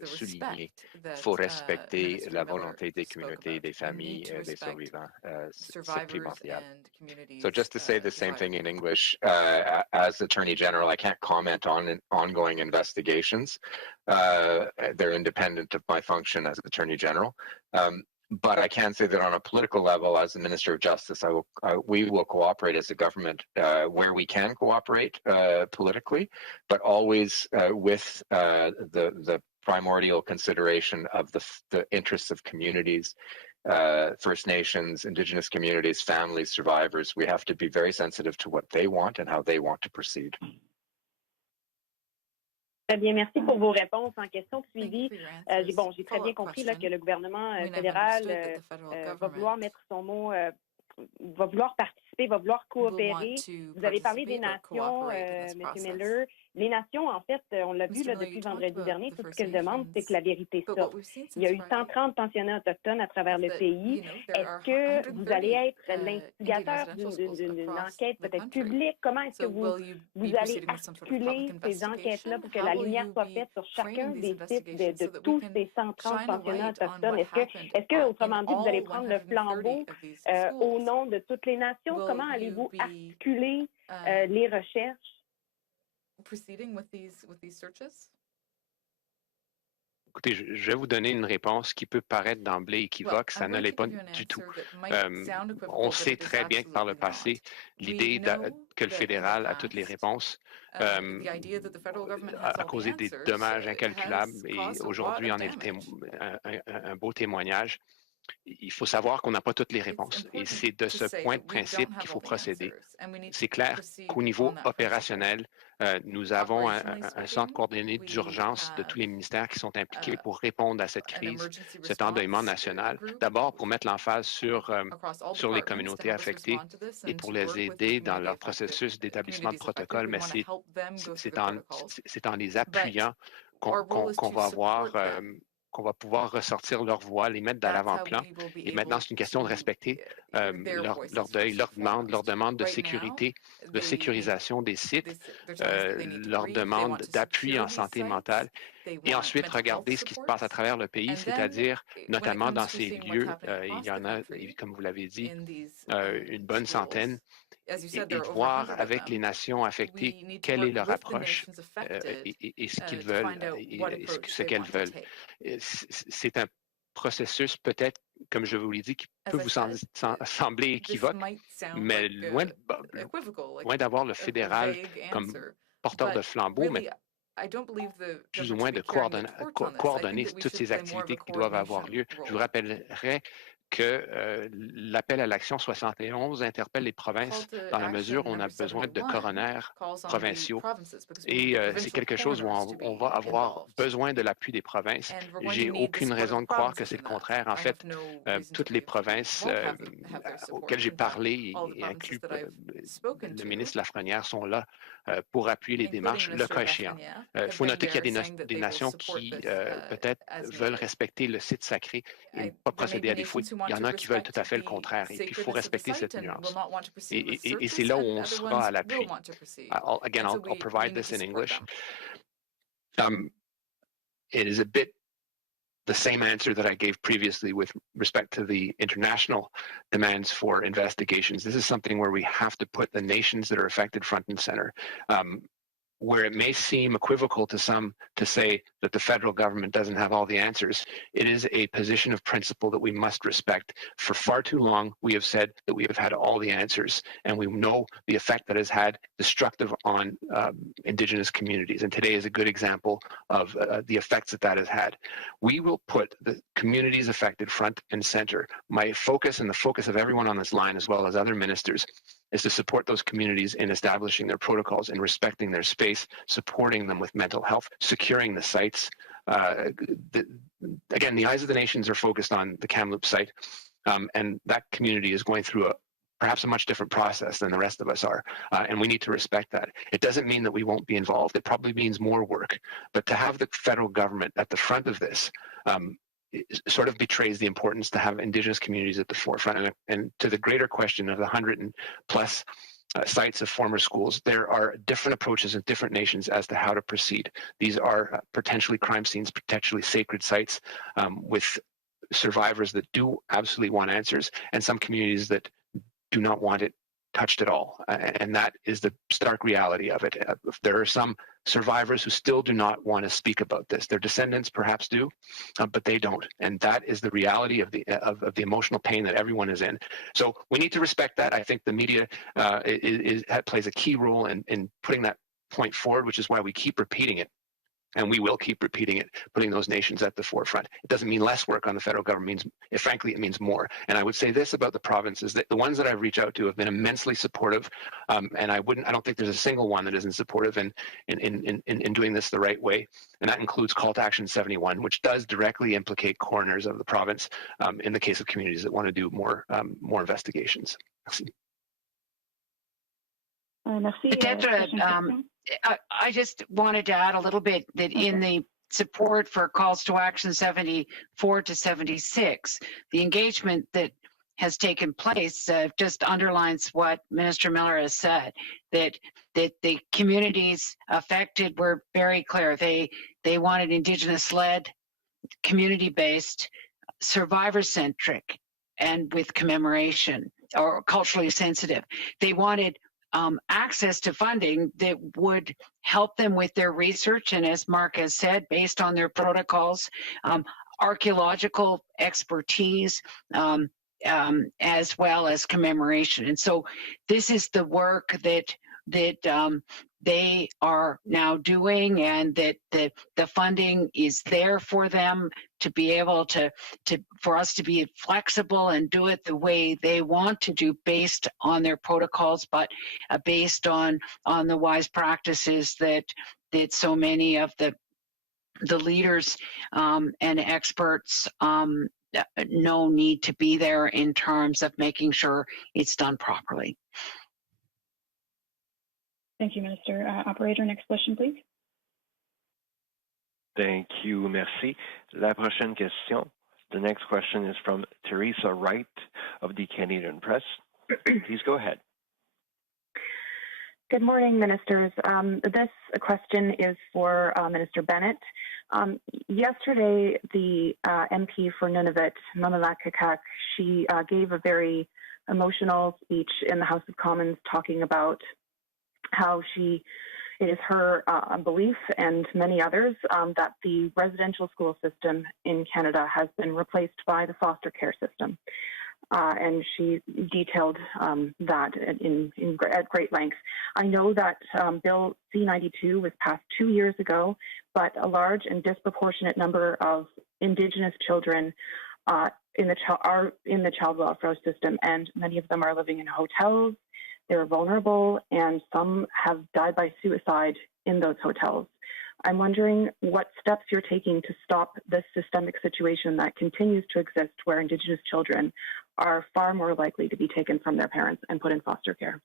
souligner. Il faut respecter la volonté des communautés, des familles, des survivants. C'est primordial. So just to say the same thing in English, as Attorney General, I can't comment on ongoing investigations. They're independent of my function as Attorney General. But I can say that on a political level, as the Minister of Justice, we will cooperate as a government where we can cooperate politically, but always with the primordial consideration of the interests of communities, First Nations, Indigenous communities, families, survivors. We have to be very sensitive to what they want and how they want to proceed. Très bien, merci pour vos réponses en question suivie. J'ai très bien compris là, que le gouvernement fédéral va vouloir mettre son mot, va vouloir participer, va vouloir coopérer. Vous avez parlé des nations, M. Miller. Les nations, en fait, on l'a vu là, depuis vendredi dernier, tout ce qu'elles demandent, c'est que la vérité sorte. Il y a eu 130 pensionnats autochtones à travers le pays. Est-ce que vous allez être l'instigateur d'une enquête peut-être publique? Comment est-ce que vous allez articuler ces enquêtes-là pour que la lumière soit faite sur chacun des sites de tous ces 130 pensionnats autochtones? Est-ce que, autrement dit, vous allez prendre le flambeau au nom de toutes les nations? Comment allez-vous articuler les recherches? Proceeding with these searches? Écoutez, je vais vous donner une réponse qui peut paraître d'emblée équivoque, ça ne l'est pas du tout. On sait très bien que par le passé, l'idée que le fédéral a toutes les réponses a causé des dommages incalculables et aujourd'hui en est un beau témoignage. il faut savoir qu'on n'a pas toutes les réponses. Et c'est de ce point de principe qu'il faut procéder. C'est clair qu'au niveau opérationnel, nous avons un centre coordonné d'urgence de tous les ministères qui sont impliqués pour répondre à cette crise, cet endeuillement national. D'abord, pour mettre l'emphase sur les communautés affectées et pour les aider dans leur processus d'établissement de protocole, mais c'est en les appuyant qu'on va avoir... qu'on va pouvoir ressortir leur voix, les mettre dans l'avant-plan. Et maintenant, c'est une question de respecter leur deuil, leur demande de sécurité, de sécurisation des sites, leur demande d'appui en santé mentale. Et ensuite, regarder ce qui se passe à travers le pays, c'est-à-dire notamment dans ces lieux, il y en a, comme vous l'avez dit, une bonne centaine, et de voir avec les nations affectées quelle est leur approche et ce qu'ils veulent, et ce qu'elles veulent. C'est un processus peut-être, comme je vous l'ai dit, qui peut vous sembler équivoque, mais loin d'avoir le fédéral comme porteur de flambeau, mais plus ou moins de coordonner toutes ces activités qui doivent avoir lieu. Je vous rappellerai que l'appel à l'action 71 interpelle les provinces dans la mesure où on a besoin de coronaires provinciaux. Et c'est quelque chose où on va avoir besoin de l'appui des provinces. J'ai aucune raison de croire que c'est le contraire. En fait, toutes les provinces auxquelles j'ai parlé, et inclus le ministre Lafrenière, sont là pour appuyer les démarches, le cas échéant. Il faut noter qu'il y a des nations qui peut-être veulent respecter le site sacré et ne pas procéder à des fouilles. Il y en a qui veulent tout à fait le contraire, et puis il faut respecter cette nuance. Et c'est là où on sera à l'appui. I'll provide this in English. It is a bit the same answer that I gave previously with respect to the international demands for investigations. This is something where we have to put the nations that are affected front and center. Where it may seem equivocal to some to say that the federal government doesn't have all the answers, it is a position of principle that we must respect. For far too long, we have said that we have had all the answers, and we know the effect that has had destructive on Indigenous communities. And today is a good example of the effects that has had. We will put the communities affected front and center. My focus and the focus of everyone on this line, as well as other ministers, is to support those communities in establishing their protocols and respecting their space, supporting them with mental health, securing the sites. Again, the eyes of the nations are focused on the Kamloops site, and that community is going through perhaps a much different process than the rest of us are, and we need to respect that. It doesn't mean that we won't be involved. It probably means more work, but to have the federal government at the front of this it sort of betrays the importance to have Indigenous communities at the forefront. And to the greater question of the 100+ sites of former schools, there are different approaches in different nations as to how to proceed. These are potentially crime scenes, potentially sacred sites with survivors that do absolutely want answers, and some communities that do not want it touched at all. And that is the stark reality of it. There are some survivors who still do not want to speak about this. Their descendants perhaps do, but they don't. And that is the reality of the emotional pain that everyone is in. So we need to respect that. I think the media plays a key role in putting that point forward, which is why we keep repeating it. And we will keep repeating it, putting those nations at the forefront. It doesn't mean less work on the federal government. Frankly, it means more. And I would say this about the provinces, that the ones that I've reached out to have been immensely supportive. And I don't think there's a single one that isn't supportive in doing this the right way. And that includes Call to Action 71, which does directly implicate coroners of the province in the case of communities that want to do more investigations. Merci. I just wanted to add a little bit that in the support for calls to action 74 to 76, the engagement that has taken place just underlines what Minister Miller has said, that the communities affected were very clear. They wanted Indigenous-led, community-based, survivor-centric, and with commemoration, or culturally sensitive. They wanted access to funding that would help them with their research, and as Mark has said, based on their protocols, archaeological expertise, as well as commemoration. And so this is the work that they are now doing, and that the funding is there for them to be able to for us to be flexible and do it the way they want to do based on their protocols, but based on the wise practices that so many of the leaders and experts know need to be there in terms of making sure it's done properly. Thank you, Minister. Operator, next question, please. Thank you, merci. La prochaine question. The next question is from Teresa Wright of the Canadian Press. Please go ahead. Good morning, ministers. This question is for Minister Bennett. Yesterday, the MP for Nunavut, Mamalakakak, she gave a very emotional speech in the House of Commons talking about how it is her belief, and many others, that the residential school system in Canada has been replaced by the foster care system. And she detailed that at great length. I know that Bill C-92 was passed 2 years ago, but a large and disproportionate number of Indigenous children are in the child welfare system, and many of them are living in hotels. They're vulnerable, and some have died by suicide in those hotels. I'm wondering what steps you're taking to stop this systemic situation that continues to exist, where Indigenous children are far more likely to be taken from their parents and put in foster care.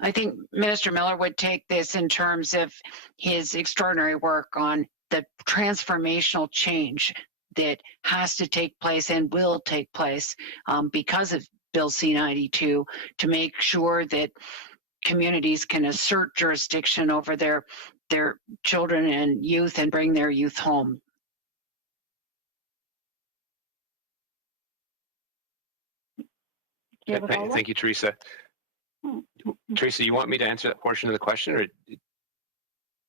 I think Minister Miller would take this in terms of his extraordinary work on the transformational change that has to take place and will take place because of Bill C-92, to make sure that communities can assert jurisdiction over their children and youth and bring their youth home. Thank you, Teresa. Teresa, you want me to answer that portion of the question, or?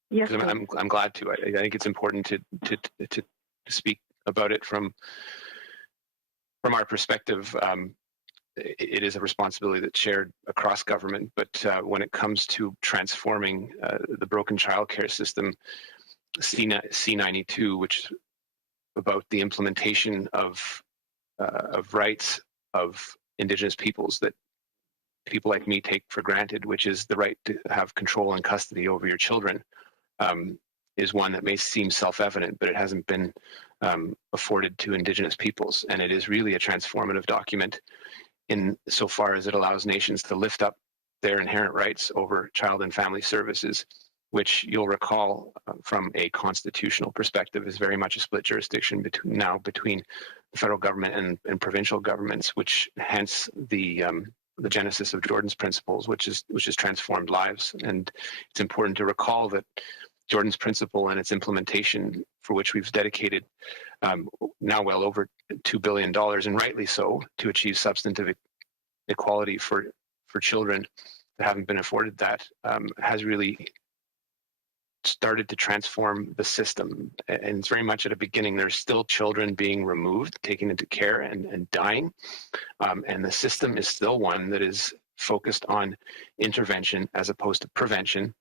Yes, I'm glad to. I think it's important to speak about it from our perspective. It is a responsibility that's shared across government, but when it comes to transforming the broken childcare system, C-92, which is about the implementation of rights of Indigenous peoples that people like me take for granted, which is the right to have control and custody over your children, is one that may seem self-evident, but it hasn't been afforded to Indigenous peoples. And it is really a transformative document in so far as it allows nations to lift up their inherent rights over child and family services, which you'll recall from a constitutional perspective is very much a split jurisdiction between the federal government and provincial governments, which hence the genesis of Jordan's principles, which has transformed lives. And it's important to recall that Jordan's principle and its implementation, for which we've dedicated now well over $2 billion, and rightly so, to achieve substantive equality for children that haven't been afforded that, has really started to transform the system. And it's very much at a beginning. There's still children being removed, taken into care and dying. And the system is still one that is focused on intervention as opposed to prevention,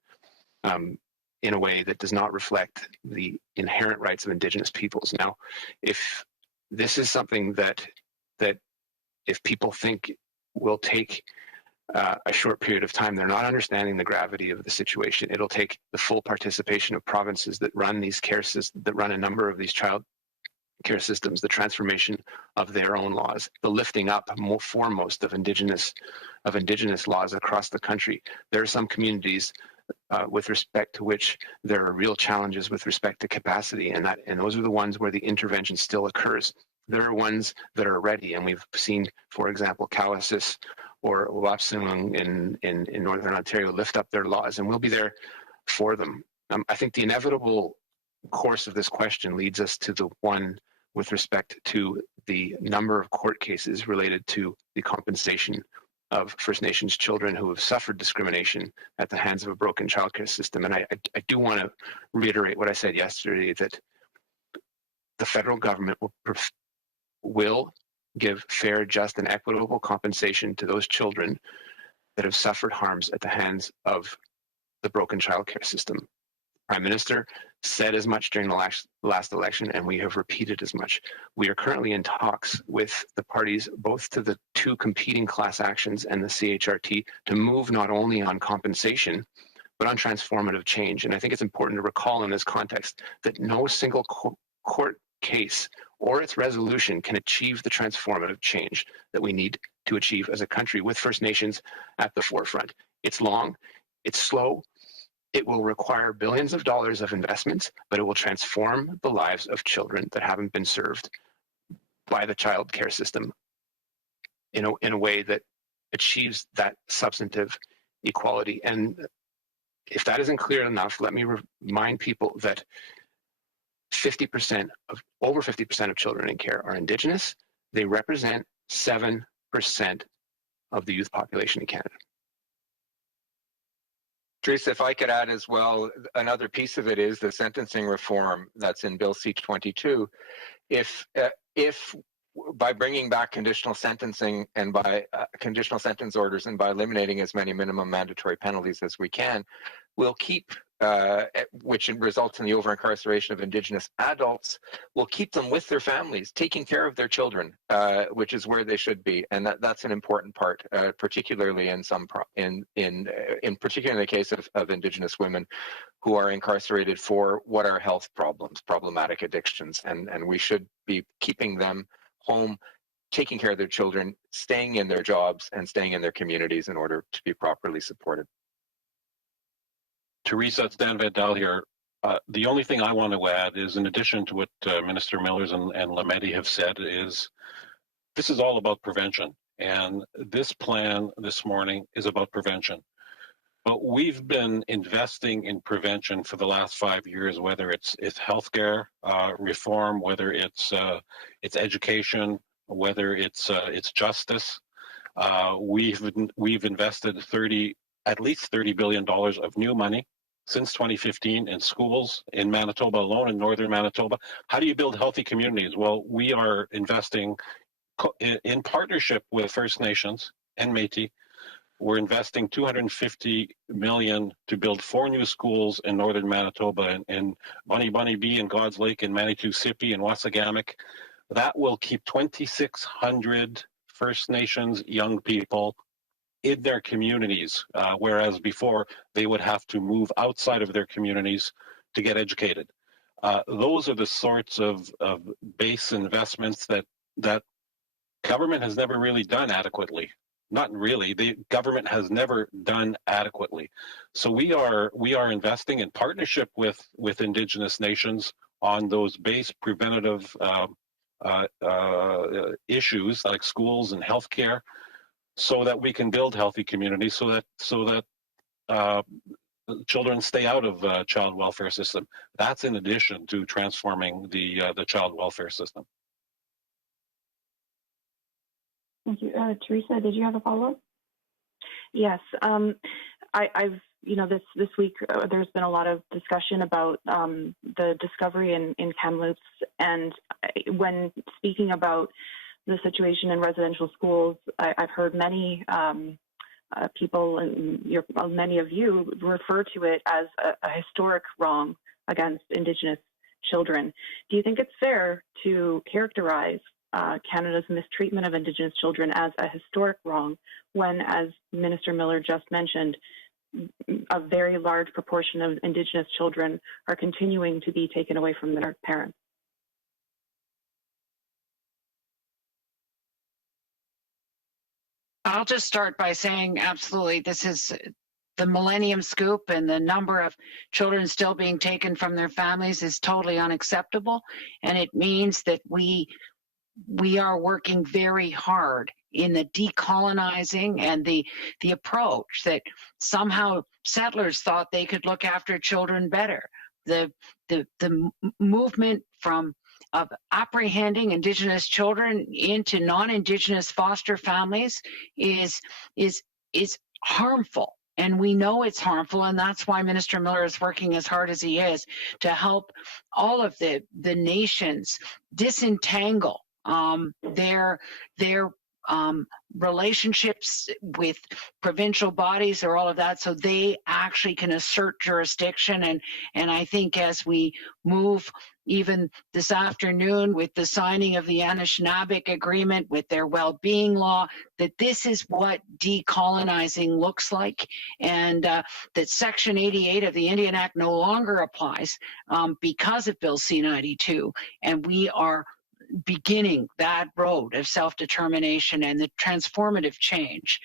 in a way that does not reflect the inherent rights of Indigenous peoples. Now, if this is something that if people think will take a short period of time, they're not understanding the gravity of the situation. It'll take the full participation of provinces that run these care systems, that run a number of these child care systems, the transformation of their own laws, the lifting up foremost of Indigenous laws across the country. There are some communities with respect to which there are real challenges with respect to capacity, and those are the ones where the intervention still occurs. There are ones that are ready, and we've seen, for example, Cowessess or Wapsimmung in Northern Ontario lift up their laws, and we'll be there for them. I think the inevitable course of this question leads us to the one with respect to the number of court cases related to the compensation of First Nations children who have suffered discrimination at the hands of a broken childcare system. And I do want to reiterate what I said yesterday, that the federal government will give fair, just, and equitable compensation to those children that have suffered harms at the hands of the broken childcare system. Prime Minister said as much during the last election, and we have repeated as much. We are currently in talks with the parties, both to the two competing class actions and the CHRT, to move not only on compensation, but on transformative change. And I think it's important to recall in this context that no single court case or its resolution can achieve the transformative change that we need to achieve as a country, with First Nations at the forefront. It's long, it's slow, it will require billions of dollars of investments, but it will transform the lives of children that haven't been served by the child care system in a way that achieves that substantive equality. And if that isn't clear enough, let me remind people that over 50% of children in care are Indigenous. They represent 7% of the youth population in Canada. Teresa, if I could add as well, another piece of it is the sentencing reform that's in Bill C-22. If by bringing back conditional sentencing and by conditional sentence orders and by eliminating as many minimum mandatory penalties as we can, we'll keep, which results in the over-incarceration of Indigenous adults, we'll keep them with their families, taking care of their children, which is where they should be, and that's an important part, particularly in particular in the case of Indigenous women who are incarcerated for what are health problems, problematic addictions, and we should be keeping them home, taking care of their children, staying in their jobs, and staying in their communities in order to be properly supported. Teresa, it's Dan Vandal here. The only thing I want to add is, in addition to what Minister Millers and Lametti have said, is this is all about prevention. And this plan this morning is about prevention. But we've been investing in prevention for the last 5 years, whether it's healthcare reform, whether it's education, whether it's justice. We've invested at least $30 billion of new money since 2015 in schools in Manitoba alone, in northern Manitoba. How do you build healthy communities? Well, we are investing in partnership with First Nations and Métis. We're investing $250 million to build 4 new schools in northern Manitoba, in Bunny Bunny B, in God's Lake, in Manitou Sipi, in Wassagamek. That will keep 2,600 First Nations young people in their communities, whereas before they would have to move outside of their communities to get educated. Those are the sorts of base investments that government has never really done adequately. Not really. The government has never done adequately. So we are investing in partnership with Indigenous nations on those base preventative issues like schools and healthcare, so that we can build healthy communities, so that children stay out of the child welfare system. That's in addition to transforming the child welfare system. Thank you. Teresa, did you have a follow-up? Yes. I've this week there's been a lot of discussion about the discovery in Kamloops, and when speaking about the situation in residential schools, I've heard many people, and many of you, refer to it as a historic wrong against Indigenous children. Do you think it's fair to characterize Canada's mistreatment of Indigenous children as a historic wrong when, as Minister Miller just mentioned, a very large proportion of Indigenous children are continuing to be taken away from their parents? I'll just start by saying absolutely, this is the Millennium Scoop, and the number of children still being taken from their families is totally unacceptable, and it means that we are working very hard in the decolonizing and the approach that somehow settlers thought they could look after children better. The movement of apprehending Indigenous children into non-Indigenous foster families is harmful. And we know it's harmful, and that's why Minister Miller is working as hard as he is to help all of the nations disentangle their relationships with provincial bodies or all of that, so they actually can assert jurisdiction. And I think as we move even this afternoon with the signing of the Anishinaabe agreement with their well-being law, that this is what decolonizing looks like, and that Section 88 of the Indian Act no longer applies because of Bill C-92, and we are beginning that road of self-determination and the transformative change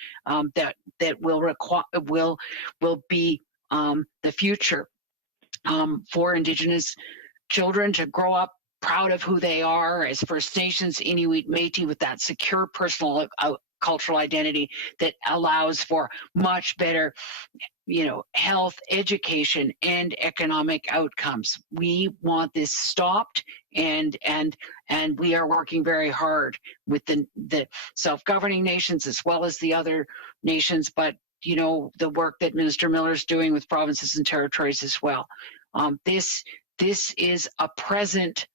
that will be the future for Indigenous children to grow up proud of who they are as First Nations, Inuit, Métis, with that secure personal cultural identity that allows for much better, health, education, and economic outcomes. We want this stopped, and we are working very hard with the self-governing nations as well as the other nations, but the work that Minister Miller is doing with provinces and territories as well. This is a present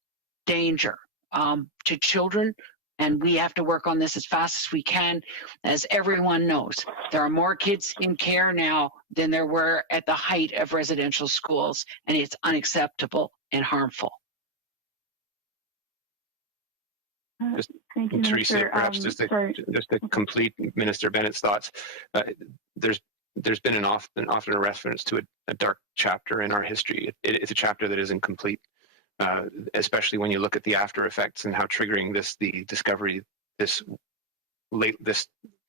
danger to children, and we have to work on this as fast as we can. As everyone knows, there are more kids in care now than there were at the height of residential schools, and it's unacceptable and harmful. Thank you, Teresa, Minister. perhaps just to complete Minister Bennett's thoughts, there's been often a reference to a dark chapter in our history. It's a chapter that is incomplete, especially when you look at the after effects and how triggering the discovery this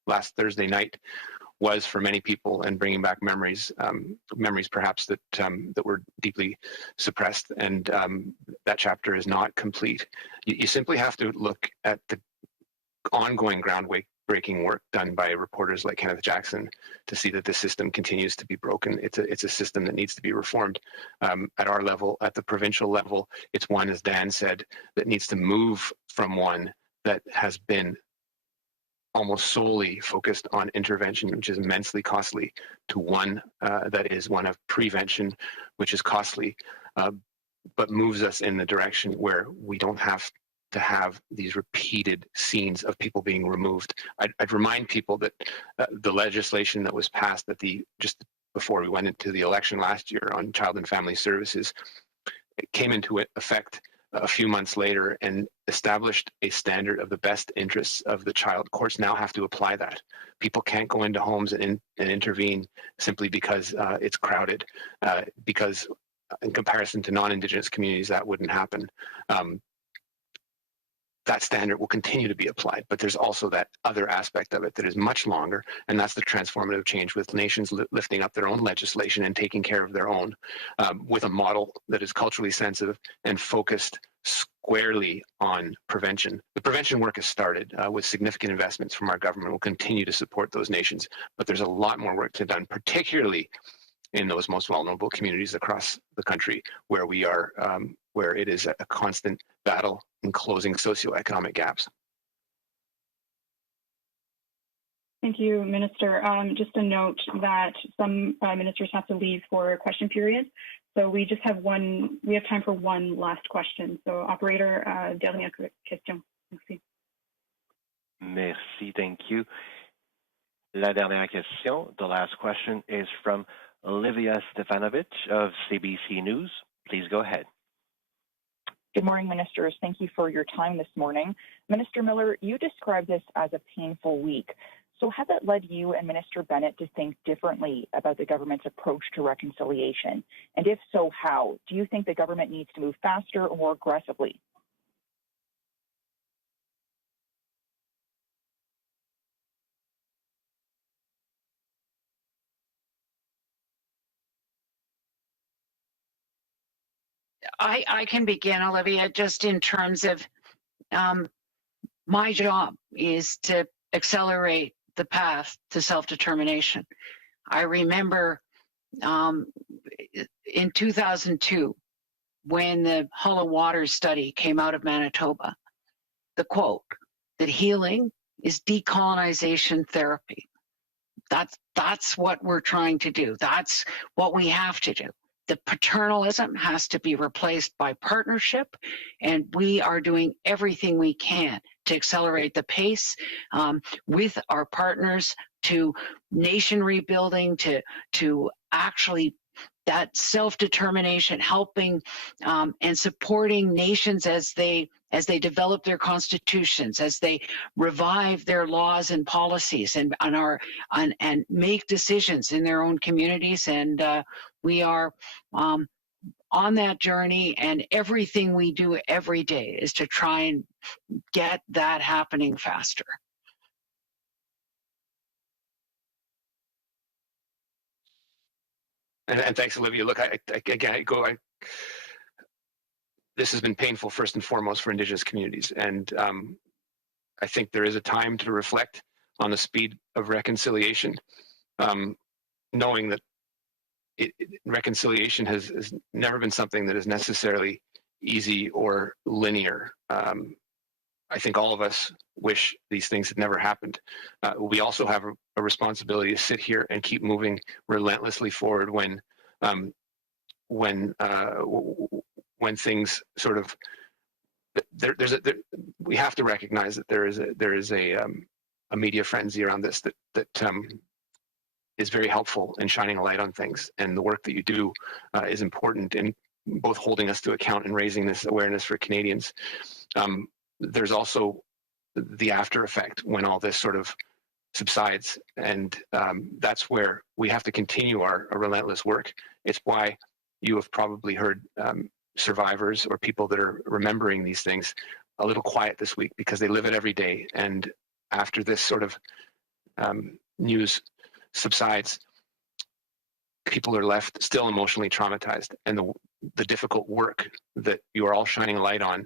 last Thursday night was for many people, and bringing back memories perhaps that were deeply suppressed, and that chapter is not complete. You simply have to look at the ongoing groundbreaking work done by reporters like Kenneth Jackson to see that the system continues to be broken. It's a system that needs to be reformed. At our level, at the provincial level, it's one, as Dan said, that needs to move from one that has been almost solely focused on intervention, which is immensely costly, to one that is one of prevention, which is costly, but moves us in the direction where we don't have to have these repeated scenes of people being removed. I'd remind people that the legislation that was passed just before we went into the election last year on child and family services, it came into effect a few months later and established a standard of the best interests of the child. Courts now have to apply that. People can't go into homes and intervene simply because it's crowded, because in comparison to non-Indigenous communities, that wouldn't happen. That standard will continue to be applied, but there's also that other aspect of it that is much longer, and that's the transformative change with nations lifting up their own legislation and taking care of their own, with a model that is culturally sensitive and focused squarely on prevention. The prevention work has started with significant investments from our government. We'll continue to support those nations, but there's a lot more work to be done, particularly in those most vulnerable communities across the country, where we are, where it is a constant battle in closing socioeconomic gaps. Thank you, Minister. Just a note that some ministers have to leave for a question period. So we just have we have time for one last question. So operator, dernière question. Merci. Merci, thank you. La dernière question, the last question, is from Olivia Stefanovich of CBC News. Please go ahead. Good morning, ministers. Thank you for your time this morning. Minister Miller, you described this as a painful week. So has it led you and Minister Bennett to think differently about the government's approach to reconciliation? And if so, how? Do you think the government needs to move faster or more aggressively? I can begin, Olivia, just in terms of my job is to accelerate the path to self-determination. I remember in 2002, when the Hollow Waters study came out of Manitoba, the quote, that healing is decolonization therapy. That's what we're trying to do. That's what we have to do. the paternalism has to be replaced by partnership, and we are doing everything we can to accelerate the pace with our partners to nation rebuilding, to actually that self-determination, helping and supporting nations as they develop their constitutions, as they revive their laws and policies, and make decisions in their own communities. And we are on that journey, and everything we do every day is to try and get that happening faster. And thanks, Olivia. Look, this has been painful first and foremost for Indigenous communities, and I think there is a time to reflect on the speed of reconciliation, knowing that reconciliation has never been something that is necessarily easy or linear. I think all of us wish these things had never happened. We also have a responsibility to sit here and keep moving relentlessly forward when things sort of we have to recognize that there is a media frenzy around this that is very helpful in shining a light on things, and the work that you do is important in both holding us to account and raising this awareness for Canadians. There's also the after effect when all this sort of subsides, and that's where we have to continue our relentless work. It's why you have probably heard survivors or people that are remembering these things a little quiet this week, because they live it every day. And after this sort of news subsides, people are left still emotionally traumatized, and the difficult work that you are all shining a light on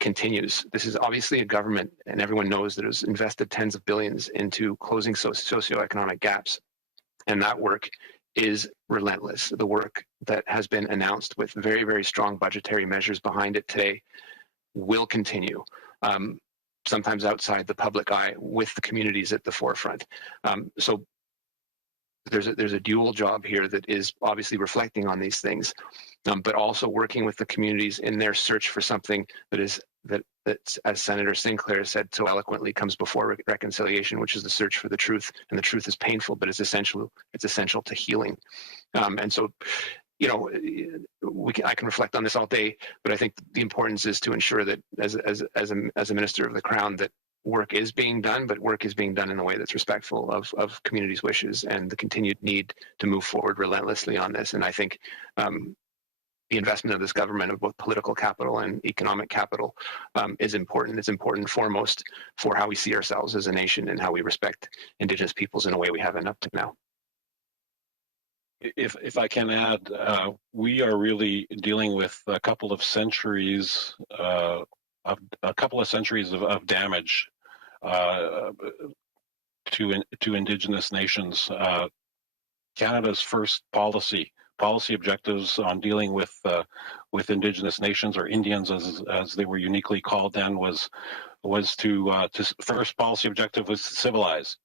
continues. This is obviously a government, and everyone knows that it has invested tens of billions into closing socioeconomic gaps, and that work is relentless. The work that has been announced with very, very strong budgetary measures behind it today will continue, sometimes outside the public eye, with the communities at the forefront. So there's a dual job here that is obviously reflecting on these things, but also working with the communities in their search for something that, as Senator Sinclair said so eloquently, comes before reconciliation, which is the search for the truth. And the truth is painful, but it's essential to healing. And so, you know, I can reflect on this all day, but I think the importance is to ensure that as a minister of the Crown, that work is being done, but work is being done in a way that's respectful of communities' wishes and the continued need to move forward relentlessly on this. And I think the investment of this government of both political capital and economic capital is important. It's important foremost for how we see ourselves as a nation and how we respect Indigenous peoples in a way we haven't up to now. If I can add, we are really dealing with a couple of centuries of damage to Indigenous nations. Canada's first policy objectives on dealing with Indigenous nations, or Indians as they were uniquely called then, was to first policy objective was to civilize.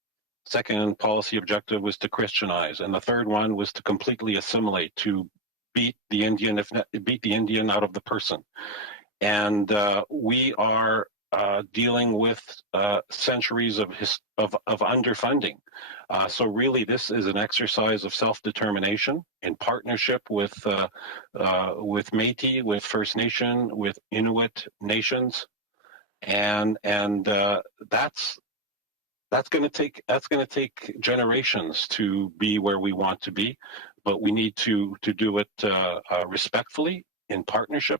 Second policy objective was to Christianize, and the third one was to completely assimilate, to beat the Indian out of the person. And we are dealing with centuries of underfunding. So really, this is an exercise of self-determination in partnership with Métis, with First Nation, with Inuit nations, and that's going to take generations to be where we want to be, but we need to do it respectfully, in partnership,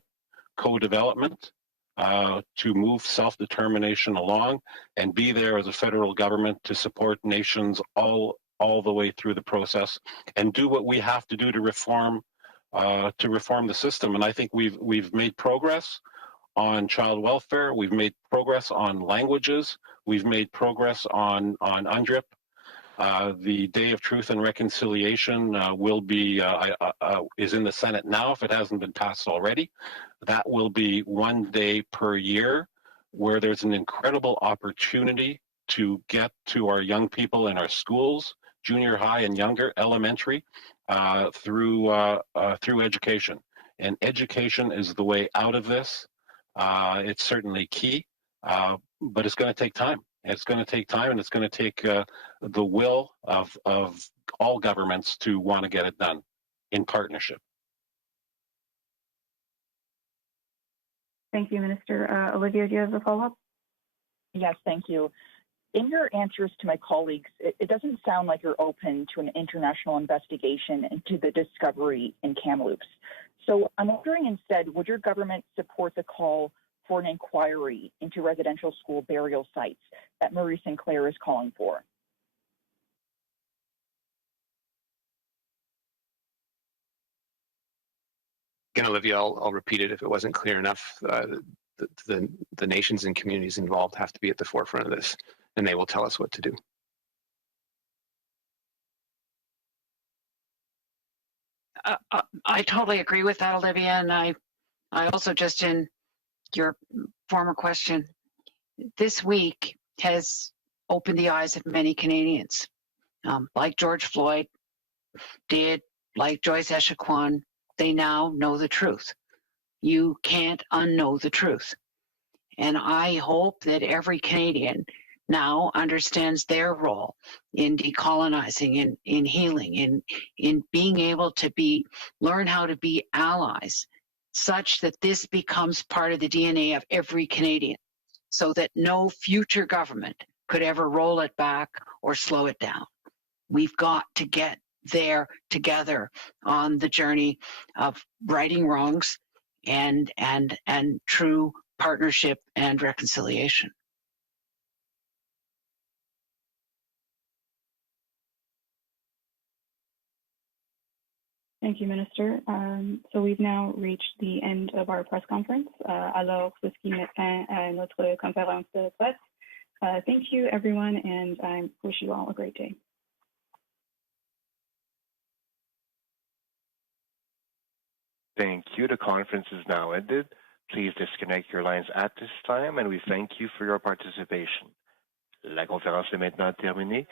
co-development, to move self-determination along, and be there as a federal government to support nations all the way through the process, and do what we have to do to reform the system. And I think we've made progress on child welfare. We've made progress on languages. We've made progress on UNDRIP. The Day of Truth and Reconciliation will be is in the Senate now, if it hasn't been passed already. That will be 1 day per year, where there's an incredible opportunity to get to our young people in our schools, junior high and younger, elementary, through education. And education is the way out of this. It's certainly key, but it's going to take time. It's going to take time, and it's going to take the will of all governments to want to get it done in partnership. Thank you, Minister. Olivia, do you have a follow-up? Yes, thank you. In your answers to my colleagues, it doesn't sound like you're open to an international investigation into the discovery in Kamloops. So I'm wondering instead, would your government support the call for an inquiry into residential school burial sites that Marie Sinclair is calling for? Again, Olivia, I'll repeat it if it wasn't clear enough. The nations and communities involved have to be at the forefront of this, and they will tell us what to do. I totally agree with that, Olivia, and I also, just in your former question, this week has opened the eyes of many Canadians, like George Floyd did, like Joyce Echaquan. They now know the truth. You can't unknow the truth. And I hope that every Canadian now understands their role in decolonizing, in healing, in being able to learn how to be allies, such that this becomes part of the DNA of every Canadian, so that no future government could ever roll it back or slow it down. We've got to get there together on the journey of righting wrongs and true partnership and reconciliation. Thank you, Minister. So we've now reached the end of our press conference. Alors, ce qui met fin à notre conférence de presse. Thank you, everyone, and I wish you all a great day. Thank you. The conference is now ended. Please disconnect your lines at this time, and we thank you for your participation. La conférence est maintenant terminée.